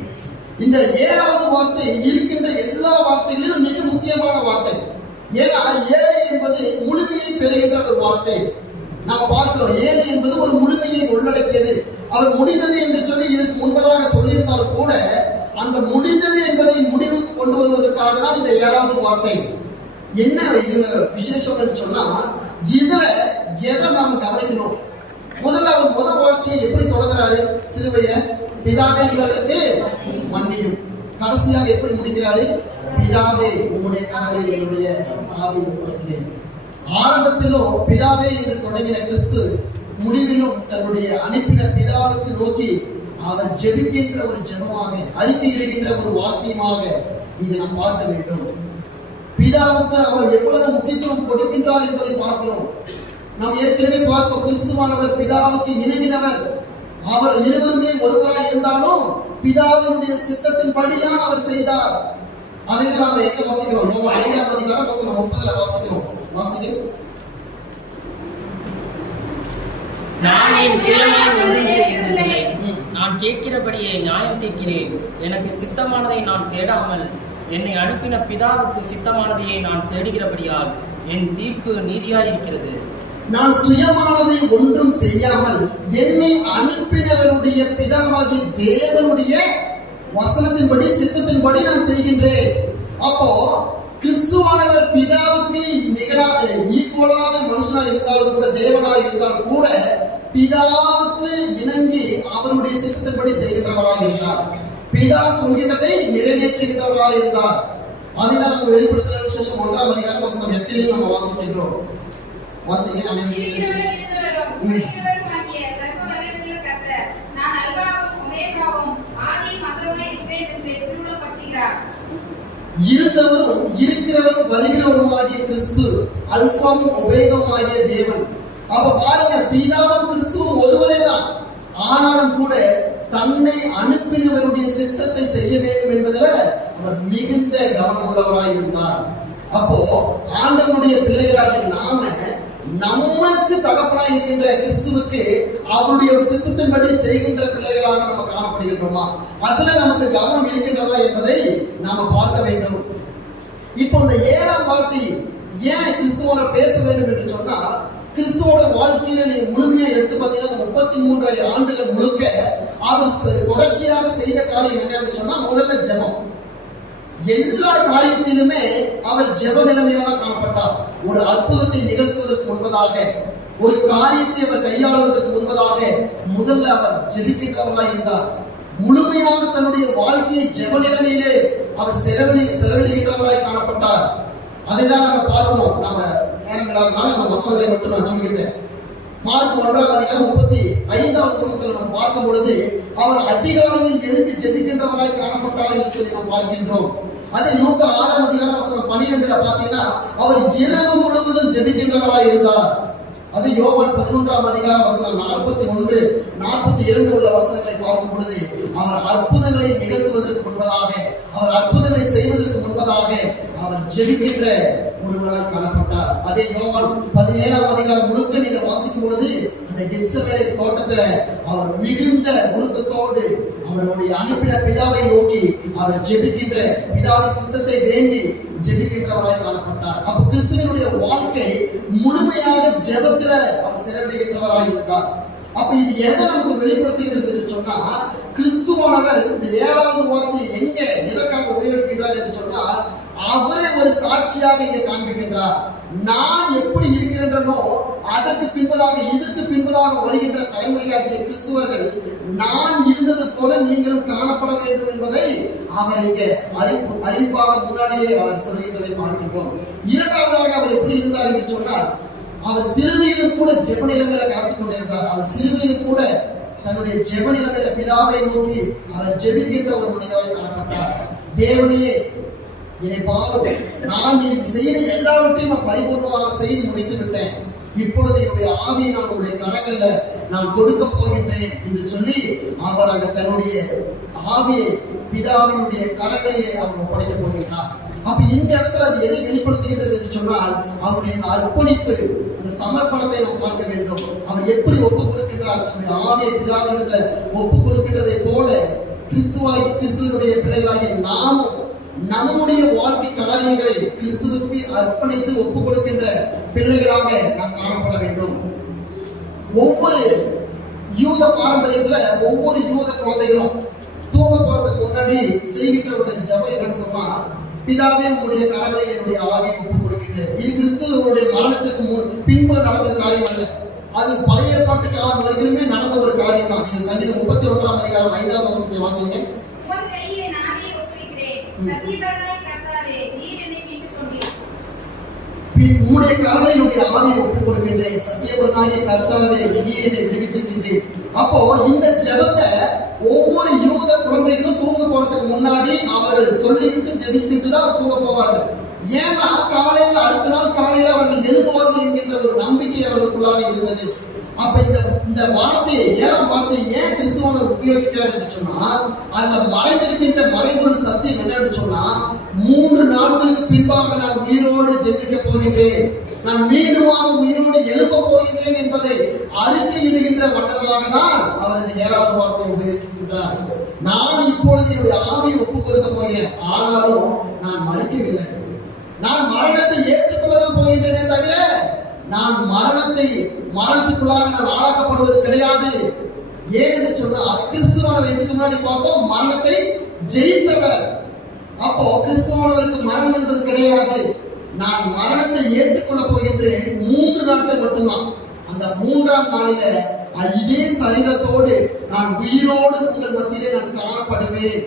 இந்த 7வது வார்த்தை இருக்கின்ற எல்லா வார்த்தைகளிலும் மிக முக்கியமான வார்த்தை. ஏன்னா 7 என்பது முழுமையை பெறுகின்ற ஒரு வார்த்தை. நாம் பார்க்கிறோம் 7 என்பது ஒரு முழுமையை உள்ளடக்கியது. அவர் முடிந்தது என்று சொல்லி இதற்கு முன்பதாக சொல்லியிருந்தாலும் கூட அந்த முடிந்தது என்பதை முடிவுக்கு கொண்டு வருவதற்காக தான் இந்த 7வது வார்த்தை. என்ன இதுல விசேஷம் என்று சொன்னா, இதுல எதை நாம கவனிக்கணும்? முதல்ல அவர் முதல் வார்த்தையை எப்படி தொடங்குறாரு? சிலுவையில பிதாவே இவர்களுக்கு மன்னியும். கடைசியாக எப்படி முடிக்கிறாரு? பிதாவே உம்முடைய கரங்களில் என்னுடைய ஆவியை ஒப்படைக்கிறேன். ஆரம்பத்திலும் பிதாவே என்று தொடங்கின கிறிஸ்து முடிவிலும் தன்னுடைய அனுப்பின பிதாவுக்கு நோக்கி அவர் ஜெபிக்கின்ற ஒரு ஜெபமாக, அறிக்கையிடுகின்ற ஒரு வார்த்தையுமாக இதை நாம் பார்க்க வேண்டும். பிதாவுக்கு அவர் எவ்வளவு முக்கியத்துவம் கொடுக்கின்றார் என்பதை பார்க்கிறோம். நாம் ஏற்கனவே பார்த்தோம், கிறிஸ்துவானவர் பிதாவுக்கு இணங்கினவர். அவர் இருவருமே ஒருவராய் இருந்தாலும் பிதாவினுடைய சித்தத்தின்படிதான் அவர் செய்தார். அதை தான் நாம எங்க வாசிக்கிறோம்? யோவான் 5ஆம் அதிகாரம் வசனம் 30 வாசிக்கிறோம். வாசிக்கிறோம். நான் என் சுயமாய் ஒன்றும் செய்கிறதில்லை. நான் கேட்கிறபடியே நியாயம் தீர்க்கிறேன். எனக்கு சித்தமானதை நான் தேடாமல் என்னை அனுப்பின பிதாவுக்கு சித்தமானதையே நான் தேடுகிறபடியால் என் தீர்ப்பு நீதியாயிருக்கிறது. நான் சுயமானதை ஒன்றும் செய்யாமல் என்னை அனுப்பினவருடைய பிதாவாகிய தேவனுடைய வசனத்தின்படி சித்தத்தின்படி நான் செய்கின்றேன். அப்போ கிறிஸ்துவானவர் பிதாவுக்கு நிகரான ஈக்குவலான மனுஷனாக இருந்தாலும் கூட, தேவனாக இருந்தாலும் கூட பிதாவுக்கு இணங்கி அவருடைய சித்தத்தின்படி செய்கின்றவராக இருந்தார். பிதா சொல்கின்றதை நிறைவேற்றுகின்றவராக இருந்தார். அதுதான் நம்ம வெளிப்படுத்தின விசேஷம் 1ஆம் அதிகாரம் வசனம் 8 நம்ம வாசிக்கின்றோம். வாசிங்க. இருந்தவரும் இருக்கிறவரும் வருகிறவருமாகிய கிறிஸ்து, அல்பாவும் ஒபேகமாகிய தேவன். அப்ப பாருங்க, பிதாவும் கிறிஸ்துவும் ஒருவரே தான். ஆனாலும் கூட தன்னை அனுப்பினவருடைய சித்தத்தை செய்ய வேண்டும் என்பதில் அவர் மிகுந்த கவனம் உள்ளவராய் இருந்தார். அப்போ ஆண்டவருடைய பிள்ளைகளாகிய நாம நமக்கு தகப்பனாய் இருக்கின்ற கிறிஸ்துவுக்கு அவருடைய ஒரு சித்தத்தின்படி செய்கின்ற பிள்ளைகளாக நம்ம காணப்படுகின்றோமா? அதுல நமக்கு கவனம் இருக்கின்றதா என்பதை நாம பார்க்க வேண்டும். இப்போ இந்த 7ஆம் வார்த்தை ஏன் கிறிஸ்துவோட பேச வேண்டும் என்று சொன்னா, கிறிஸ்துவோட வாழ்க்கையில நீங்க முழுமையா எடுத்து பார்த்தீங்கன்னா 33 ஆண்டுகள் முழுக்க அவர் தொடர்ச்சியாக செய்த காரியம் என்னன்னு சொன்னா, முதல்ல ஜெபம். எல்லா காரியத்திலுமே அவர் ஜெப நிலைமையில தான் காணப்பட்டார். ஒரு அற்புதத்தை நிகழ்த்துவதற்கு முன்பதாக, ஒரு காரியத்தை அவர் கையாளுவதற்கு முன்பதாக முதல்ல அவர் ஜெபிக்கின்றவராய் இருந்தார். முழுமையாக தன்னுடைய வாழ்க்கையை ஜெப நிலைமையிலே அவர் செலவிடுகின்றவராய் காணப்பட்டார். அதை தான் நம்ம பார்க்கணும். நம்ம நேரங்களாக நம்ம வசனங்களை மட்டும் நான் சொல்லிக்கிறேன். மார்க் 1ஆம் அதிகாரம் 35ஆம் வசனத்தில் நம்ம பார்க்கும் பொழுது அவர் அதிகாலையில் எழுந்து ஜெபிக்கின்றவராய் காணப்பட்டார் என்று சொல்லி நாம் பார்க்கின்றோம். அதே லூக்கா 6ஆம் அதிகாரம் வசனம் 12 பார்த்தீங்கன்னா அவர் இரவு முழுவதும் ஜெபிக்கின்றவராய் இருந்தார். அது யோவான் 11ஆம் அதிகாரம் வசனம் 41, 42 உள்ள வசனங்களை பார்க்கும் பொழுது அவர் அற்புதங்களை நிகழ்த்துவதற்கு முன்பதாக, அவர் அற்புதங்களை செய்வதற்கு முன்பதாக அவர் ஜெபிக்கின்ற ஒருவராய் காணப்பட்டார். அதே யோவான் 17ஆம் அதிகாரம் முழுக்க நீங்க வாசிக்கும் பொழுது அந்த கெத்செமனே தோட்டத்துல அவர் மிகுந்த உருக்கத்தோடு அவருடைய அனுப்பின பிதாவை நோக்கி அவர் ஜெபிக்கின்ற, பிதாவின் சித்தத்தை வேண்டி ஜெபிக்கின்றவராய் காணப்பட்டார். அப்ப கிறிஸ்துவனுடைய வாழ்க்கை முழுமையாக ஜெபத்துல அவர் செலவிடுகின்றவராய் இருந்தார். அப்ப இது எதை நமக்கு வெளிப்படுத்துகிறது என்று சொன்னா, கிறிஸ்துவானவர் இந்த 7ஆவது வார்த்தை எங்க எதற்காக உபயோகிக்கின்றார் என்று சொன்னால், அவரே ஒரு சாட்சியாக இங்கே காண்பிக்கின்றார். நான் எப்படி இருக்கின்றனோ அதற்கு பின்பதாக, இதற்கு பின்பதாக வருகின்ற தலைமுறையாகிய கிறிஸ்துவர்கள் நான் இருந்தது போல நீங்களும் காணப்பட வேண்டும் என்பதை அவர் இங்கே அறிவிப்பாக முன்னாடியே அவர் சொல்கின்றதை பார்க்கின்றோம். இரண்டாவதாக அவர் எப்படி இருந்தார் என்று சொன்னால், அவர் சிலுவையிலும் கூட ஜெப நிலைமையில காத்துக் கொண்டிருந்தார். அவர் சிலுவையிலும் கூட தன்னுடைய ஜெப நிலைமையில பிதாவை நோக்கி அவர் ஜெபிக்கின்ற ஒரு மனிதராய் காணப்பட்டார். தேவனே என்னை பாரும், நான் நீ செய்த எல்லாவற்றையும் நான் பரிபூர்ணமாக செய்து முடித்து விட்டேன். இப்பொழுது என்னுடைய ஆவியை நான் உங்களுடைய கரங்கள்ல நான் கொடுக்க போகின்றேன் என்று சொல்லி அவர் அங்க தன்னுடைய ஆவியை பிதாவினுடைய கரங்களிலே அவர் ஒப்படைக்க போகின்றார். அப்ப இந்த இடத்துல அது எதை வெளிப்படுத்துகின்றது என்று சொன்னால், அவருடைய அந்த அர்ப்பணிப்பு, அந்த சமர்ப்பணத்தை நாம் பார்க்க வேண்டும். அவர் எப்படி ஒப்பு கொடுக்கின்றார், தன்னுடைய ஆவியை பிதாவினிடத்துல ஒப்பு கொடுக்கின்றதை போல கிறிஸ்துவனுடைய பிள்ளைகளாகிய நாமும் நம்முடைய வாழ்க்கை காரியங்களை கிறிஸ்துவுக்கு அர்ப்பணித்து ஒப்பு கொடுக்கின்ற பிள்ளைகளாக நாம் காணப்பட வேண்டும். ஒவ்வொரு யூத பாரம்பரியத்துல ஒவ்வொரு யூத குழந்தைகளும் தூங்க போறதுக்கு முன்னாடி செய்கின்ற ஒரு ஜெபம் என்னன்னு சொன்னா, பிதாவே உங்களுடைய கரங்களை என்னுடைய ஆவியை ஒப்பு கொடுக்கின்றேன். இது கிறிஸ்துவனுடைய மரணத்திற்கு பின்பு நடந்த காரியம் அல்ல, அது பழைய ஏற்பாட்டு காலம் வரைக்குமே நடந்த ஒரு காரியம் தான். நீங்க சங்கீதம் 31ஆம் அதிகாரம் 5ஆம் வசனத்தை வாசிங்க. உம்முடைய கரங்களினுடைய ஆவியை ஒப்புக் கொடுக்கின்றேன், சத்தியபரனாகிய கர்த்தாவே நீர் என்னை விடுவித்திருக்கின்றேன். அப்போ இந்த ஜெபத்தை ஒவ்வொரு யூத குழந்தைகளும் தூங்க போறதுக்கு முன்னாடி அவர்கள் சொல்லிவிட்டு ஜெபித்துட்டு தான் தூங்க போவார்கள். ஏன்னா காலையில் அடுத்த நாள் காலையில் அவர்கள் எழுப்புவார்கள் என்கின்ற ஒரு நம்பிக்கை அவர்களுக்குள்ளாக இருந்தது. அப்ப இந்த வார்த்தையை 7ஆம் வார்த்தையை ஏன் கிறிஸ்துவனர் உபயோகிக்கிறார் என்று சொன்னா, அதுல மறைந்திருக்கின்ற மறைபொருள் சத்தியம் என்னன்னு சொன்னா, 3 நாட்களுக்கு பின்பாக நான் உயிரோடு ஜெபிக்க போகின்றேன், நான் மீண்டுமாக உயிரோடு எழுப்ப போகின்றேன் என்பதை அறிக்கையிடுகின்ற வண்ணமாக தான் அவர் இந்த 7வது வார்த்தையை உபயோகிக்கின்றார். நான் இப்பொழுது என்னுடைய ஆவியை ஒப்புக் கொடுக்க போகிறேன், ஆனாலும் நான் மறிக்கவில்லை, நான் மரணத்தை ஏற்றுக்கொள்ளதான் போகின்றேனே தவிர நான் மரணத்துக்குள்ளாக நான் ஆளாக்கப்படுவது கிடையாது. ஏன் என்று சொன்னால் கிறிஸ்துவானவர் இதுக்கு முன்னாடி பார்த்தோம் மரணத்தை ஜெயித்தவர். அப்போ கிறிஸ்துவானவருக்கு மரணம் என்பது கிடையாது. நான் மரணத்தை ஏற்றுக்கொள்ள போகின்றேன் 3 நாட்கள் மட்டும்தான். அந்த 3ஆம் நாளில இதே சரீரத்தோடு நான் உயிரோடு உங்கள் மத்தியிலே நான் காணப்படுவேன்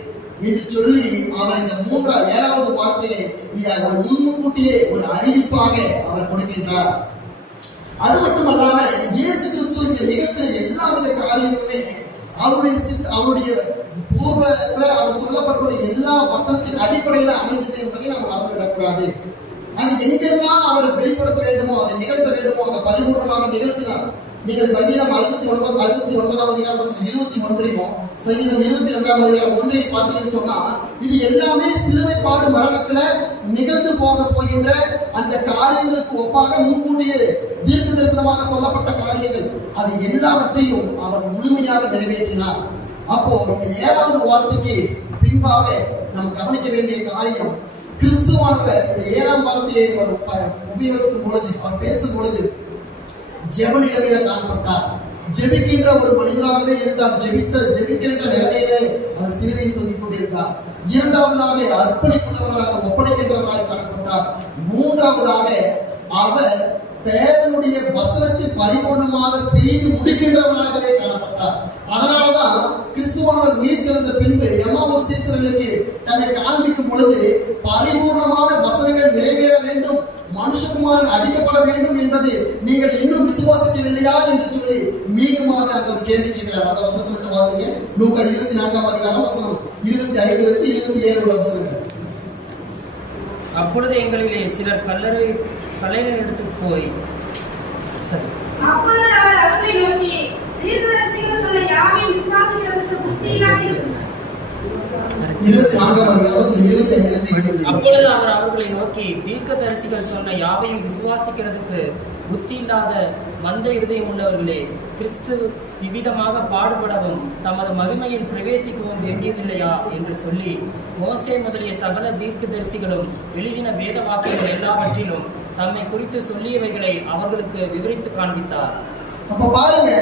என்று சொல்லி அவர் இந்த 7வது வார்த்தையை அவர் முன்கூட்டியே ஒரு அறிவிப்பாக அவர் கொடுக்கின்றார். அது மட்டுமல்லாம இயேசு கிறிஸ்து இந்த நிகழ்த்தின எல்லா வித காரியங்களுமே அவருடைய பூர்வத்துல அவர் சொல்லப்பட்டுள்ள எல்லா வசனத்தின் அடிப்படையில் அமைந்தது என்பதை நாம் மறந்துவிடக்கூடாது. அது எங்கெல்லாம் அவர் வெளிப்படுத்த வேண்டுமோ அதை நிகழ்த்த வேண்டுமோ அதை பரிபூர்ணமாக நிகழ்த்தினார். நீங்கள் சங்கீதம் 69ஆம் அதிகாரம் 21 சங்கீதம் 22ஆம் அதிகாரம் 1 பார்த்தீங்கன்னு சொன்னா, இது எல்லாமே சிலுவை பாடு மரணத்துல நிகழ்ந்து போகின்ற அந்த காரியங்களுக்கு ஒப்பாக முன்கூட்டியே தீர்க்க தரிசனமாக சொல்லப்பட்ட காரியங்கள், அது எல்லாவற்றையும் அவர் முழுமையாக நிறைவேற்றினார். அப்போ இந்த 7வது வார்த்தைக்கு பின்பாக நாம் கவனிக்க வேண்டிய காரியம், கிறிஸ்துவானவர் இந்த 7ஆம் வார்த்தையை அவர் உபயோகிக்கும் பொழுது, அவர் பேசும் பொழுது ஜெப நிலைமையில காணப்பட்டார். ஜெபிக்கின்ற ஒரு மனிதராகவே இருந்தார். ஜெபிக்கின்ற நிலையிலே அவர் சிலுவையை தொங்கிக் கொண்டிருந்தார். 2ஆவதாக அர்ப்பணிப்புள்ளவராக ஒப்படைக்கின்றவராக காணப்பட்டார். 3ஆவதாக அவர் தேவனுடைய வசனத்தை பரிபூர்ணமாக செய்து முடிக்கின்றவராகவே காணப்பட்டார். அதனாலதான் கிறிஸ்துவானவர் உயிர்த்தெழுந்த பின்பு எம்மாவூர் சீசர்களுக்கு தன்னை காண்பிக்கும் பொழுது பரிபூர்ணமான வசனங்கள் நிறைவேற வேண்டும், மனுஷகுமாரன் அடிக்கப்பட வேண்டும் என்பது நீங்கள் இன்னும் விசுவாசிக்கவில்லையா என்று சொல்லி மீண்டுமாக அந்த ஒரு கேள்வி கேட்கிறார். அந்த வசனத்தை மட்டும் வாசிங்க. லூக்கா 24ஆம் அதிகாரம் வசனம் 25 27 வசனங்கள். அப்பொழுது எங்களிலே சிலர் கல்லறை எடுத்து போய் சரி. அப்பொழுது அவர் அவர்களை நோக்கி, தீர்க்கதரிசிகள் சொன்ன யாவையும் விசுவாசிக்கிறதுக்கு புத்தியில்லாத 24ஆம் அதிகாரம் வசனம் 25 அப்பொழுது அவர் அவர்களை நோக்கி, தீர்க்கதரிசிகள் சொன்ன யாவையும் விசுவாசிக்கிறதுக்கு புத்தி இல்லாத மந்த இருதயம் உள்ளவர்களே, கிறிஸ்து இவ்விதமாக பாடுபடவும் தமது மகிமையில் பிரவேசிக்கவும் வேண்டியதில்லையா என்று சொல்லி மோசே முதலிய சகல தீர்க்கதரிசிகளும் எழுதின வேத வாக்கியங்கள் எல்லாவற்றிலும் தம்மை குறித்து சொல்லியவைகளை அவர்களுக்கு விவரித்து காண்பித்தார். அப்ப பாருங்க,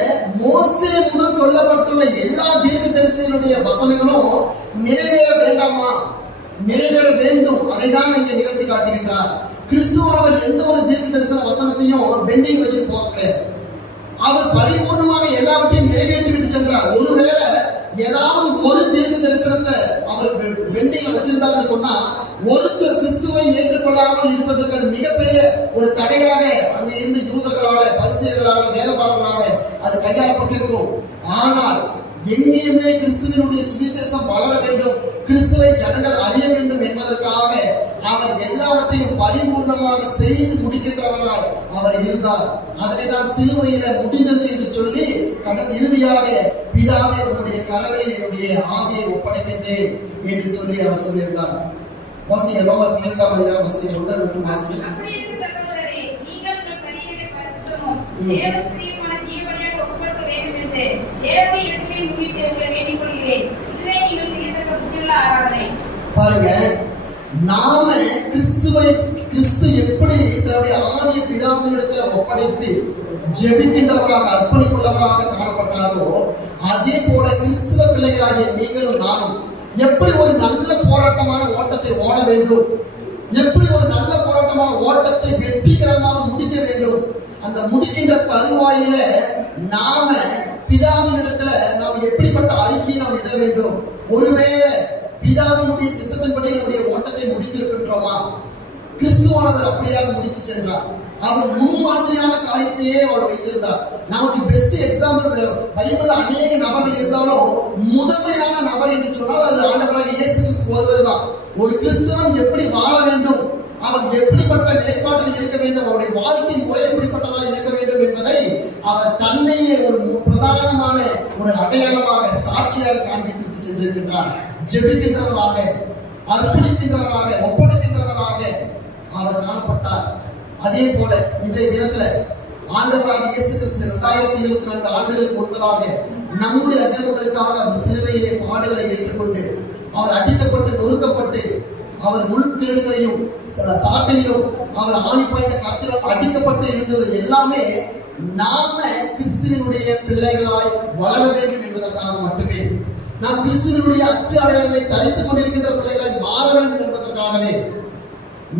மோசே முதல் சொல்லப்பட்டுள்ள எல்லா தீர்க்கதரிசிகளுடைய வசனங்களும் நிறைவேற வேண்டாமா? நிறைவேற வேண்டும். அதைதான் இங்க நிகழ்த்தி காட்டுகின்றார். கிறிஸ்துவானவர் எந்த ஒரு தீர்க்க தரிசன வசனத்தையும் பெண்டிங் வச்சுட்டு போகல. அவர் பரிபூர்ணமாக எல்லாவற்றையும் நிறைவேற்றி விட்டு சென்றார். ஒருவேளை ஏதாவது ஒரு தீர்க்க தரிசனத்தை அவர் பெண்டிங்ல வச்சிருந்தாருன்னு சொன்னா, ஒருத்தர் கிறிஸ்துவை ஏற்றுக்கொள்ளாமல் இருப்பதற்கு அது மிகப்பெரிய ஒரு தடையாக அங்க இருந்து யூதர்களால, பரிசேயர்களால, வேதபாரர்களால அது கையாளப்பட்டிருக்கும். ஆனால் எங்கேயுமே கிறிஸ்துவனுடைய சுவிசேஷம் வளர வேண்டும், கிறிஸ்துவை ஜனங்கள் அறிய வேண்டும் என்பதற்காக அவர் எல்லாவற்றையும் பரிபூர்ணமாக செய்து முடிக்கின்றவராய் அவர் இருந்தார். அதனை தான் சிலுவையில முடிந்தது என்று சொல்லி இறுதியாக பிதாவே உன்னுடைய கரங்களில் என்னுடைய ஆவியை ஒப்படைக்கின்றேன் என்று சொல்லி அவர் சொல்லியிருந்தார். வாசிங்க ரோமர் 12ஆம் அதிகாரம் வசனம் 1 வாசிங்க. அப்படியே சகோதரரே, நீங்கள் உங்கள் சரீரத்தை பரிசுத்தமும் தேவனுக்குரியமான ஜீவபலியாக ஒப்புக்கொடுக்க வேண்டும் என்று தேவனுடைய இடத்திலே முன்னிட்டு உங்களை வேண்டிக் கொள்கிறேன். இதுவே நீங்கள் செய்யத்தக்க புத்தியுள்ள ஆராதனை. பாருங்க, நாம கிறிஸ்து எப்படி தன்னுடைய ஆவியை பிதாவினிடத்தில் ஒப்படைத்து ஜெபிக்கின்றவராக அர்ப்பணிப்புள்ளவராக காணப்பட்டாரோ, அதே போல கிறிஸ்துவ பிள்ளைகளாகிய நீங்களும் நானும் எப்படி ஒரு நல்ல போராட்டமான ஓட்டத்தை ஓட வேண்டும், எப்படி ஒரு நல்ல போராட்டமான ஓட்டத்தை வெற்றிகரமாக முடிக்க வேண்டும், அந்த முடிக்கின்ற தருவாயில நாம பிதாவினிடத்துல நாம் எப்படிப்பட்ட அறிக்கையை நாம் இட வேண்டும். ஒருவேளை பிதாவினுடைய சித்தத்தின்படி நம்முடைய ஓட்டத்தை முடித்திருக்கின்றோமா? கிறிஸ்துவானவர் அப்படியாக முடித்து சென்றார். அவர் முன்மாதிரியான காரியத்தையே அவர் வைத்திருந்தார். நமக்கு பெஸ்ட் எக்ஸாம்பிள் பைபிள் அநேக நபர்கள் இருந்தாலும் முதன்மையான நபர் என்று சொன்னால் அது ஆண்டவராக இயேசு கிறிஸ்து ஒருவர் தான். ஒரு கிறிஸ்தவன் எப்படி வாழ வேண்டும், அவர் எப்படிப்பட்ட நிலைப்பாட்டில் இருக்க வேண்டும், அவருடைய வாழ்க்கை முறை எப்படிப்பட்டதாக இருக்க வேண்டும் என்பதை அவர் தன்னையே ஒரு பிரதானமான ஒரு அடையாளமாக சாட்சியாக காண்பித்து சென்றிருக்கின்றார். ஜெபிக்கின்றவராக, அர்ப்பணிக்கின்றவராக, ஒப்படைக்கின்றவராக அவர் காணப்பட்டார். அதே போல இன்றைய தினத்துல ஆண்டவராகிய இயேசு கிறிஸ்து 2024 ஆண்டுகளுக்கு முன்பதாக நம்முடைய அக்கிரமங்களுக்காக அவர் சிலுவையிலே பாடுகளை ஏற்றுக்கொண்டு அவர் அடிக்கப்பட்டு நொறுக்கப்பட்டு அவர் முள்திருடுகளையும் சாட்டையிலும் அவர் ஆணிப்பாய்ந்த கரத்திலும் அடிக்கப்பட்டு இருந்தது எல்லாமே நாம கிறிஸ்துவனுடைய பிள்ளைகளாய் வளர வேண்டும் என்பதற்காக மட்டுமே, நாம் கிறிஸ்துவனுடைய அச்சு அடையாளங்களை தரித்துக் கொண்டிருக்கின்ற பிள்ளைகளாய் மாற வேண்டும் என்பதற்காகவே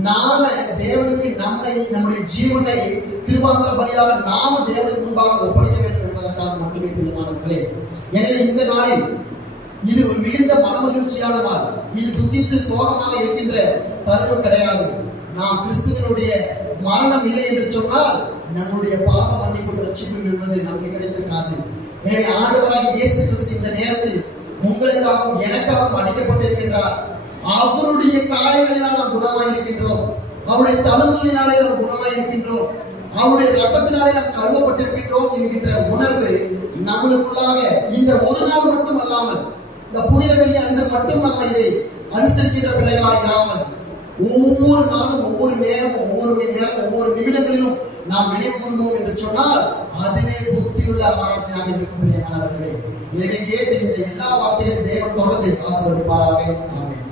நாம தேவனுக்கு நம்முடைய ஜீவனை கிருபாந்திர பலியாக நாம தேவனுக்கு முன்பாக ஒப்படைக்க வேண்டும் என்பதற்காக மட்டுமே பிரியமானவர்களே. எனவே இந்த நாளில் இது ஒரு மிகுந்த மனமகிழ்ச்சியான நாள். இது துக்கித்து சோகமாக இருக்கின்ற தருணம் கிடையாது. நாம் கிறிஸ்துவனுடைய மரணம் இல்லை என்று சொன்னால் நம்முடைய பாவ மன்னிப்பு ரட்சிப்பு என்பது நமக்கு கிடைத்திருக்காது. எனவே ஆண்டவராகிய இயேசு கிறிஸ்து இந்த நேரத்தில் உங்களுக்காகவும் எனக்காகவும் அடிக்கப்பட்டிருக்கின்றார். அவருடைய காயங்களினால் நாம் குணமாய் இருக்கின்றோம். அவருடைய தழும்புகளினாலே நாம் குணமாய் இருக்கின்றோம். அவருடைய ரத்தத்தினாலே நாம் கழுவப்பட்டிருக்கின்றோம் என்கின்ற உணர்வு நம்மளுக்குள்ளாக இந்த ஒரு நாள் மட்டும் அல்லாமல், இந்த புனித வெள்ளி அன்று மட்டும் நாம் இதை அனுசரிக்கின்ற பிள்ளைகளாக இராமல் ஒவ்வொரு நாளும், ஒவ்வொரு நேரமும், ஒவ்வொரு மணி நேரம், ஒவ்வொரு நிமிடங்களிலும் நாம் நினைவு கூறுவோம் என்று சொன்னால் அதுவே புத்தியுள்ள ஆராதனையாக இருக்கும் பிரியமானவர்களே. இதை கேட்டு இந்த எல்லா வார்த்தைகளையும் தேவன் தொடர்ந்து ஆசீர்வதிப்பாராக. ஆமென்.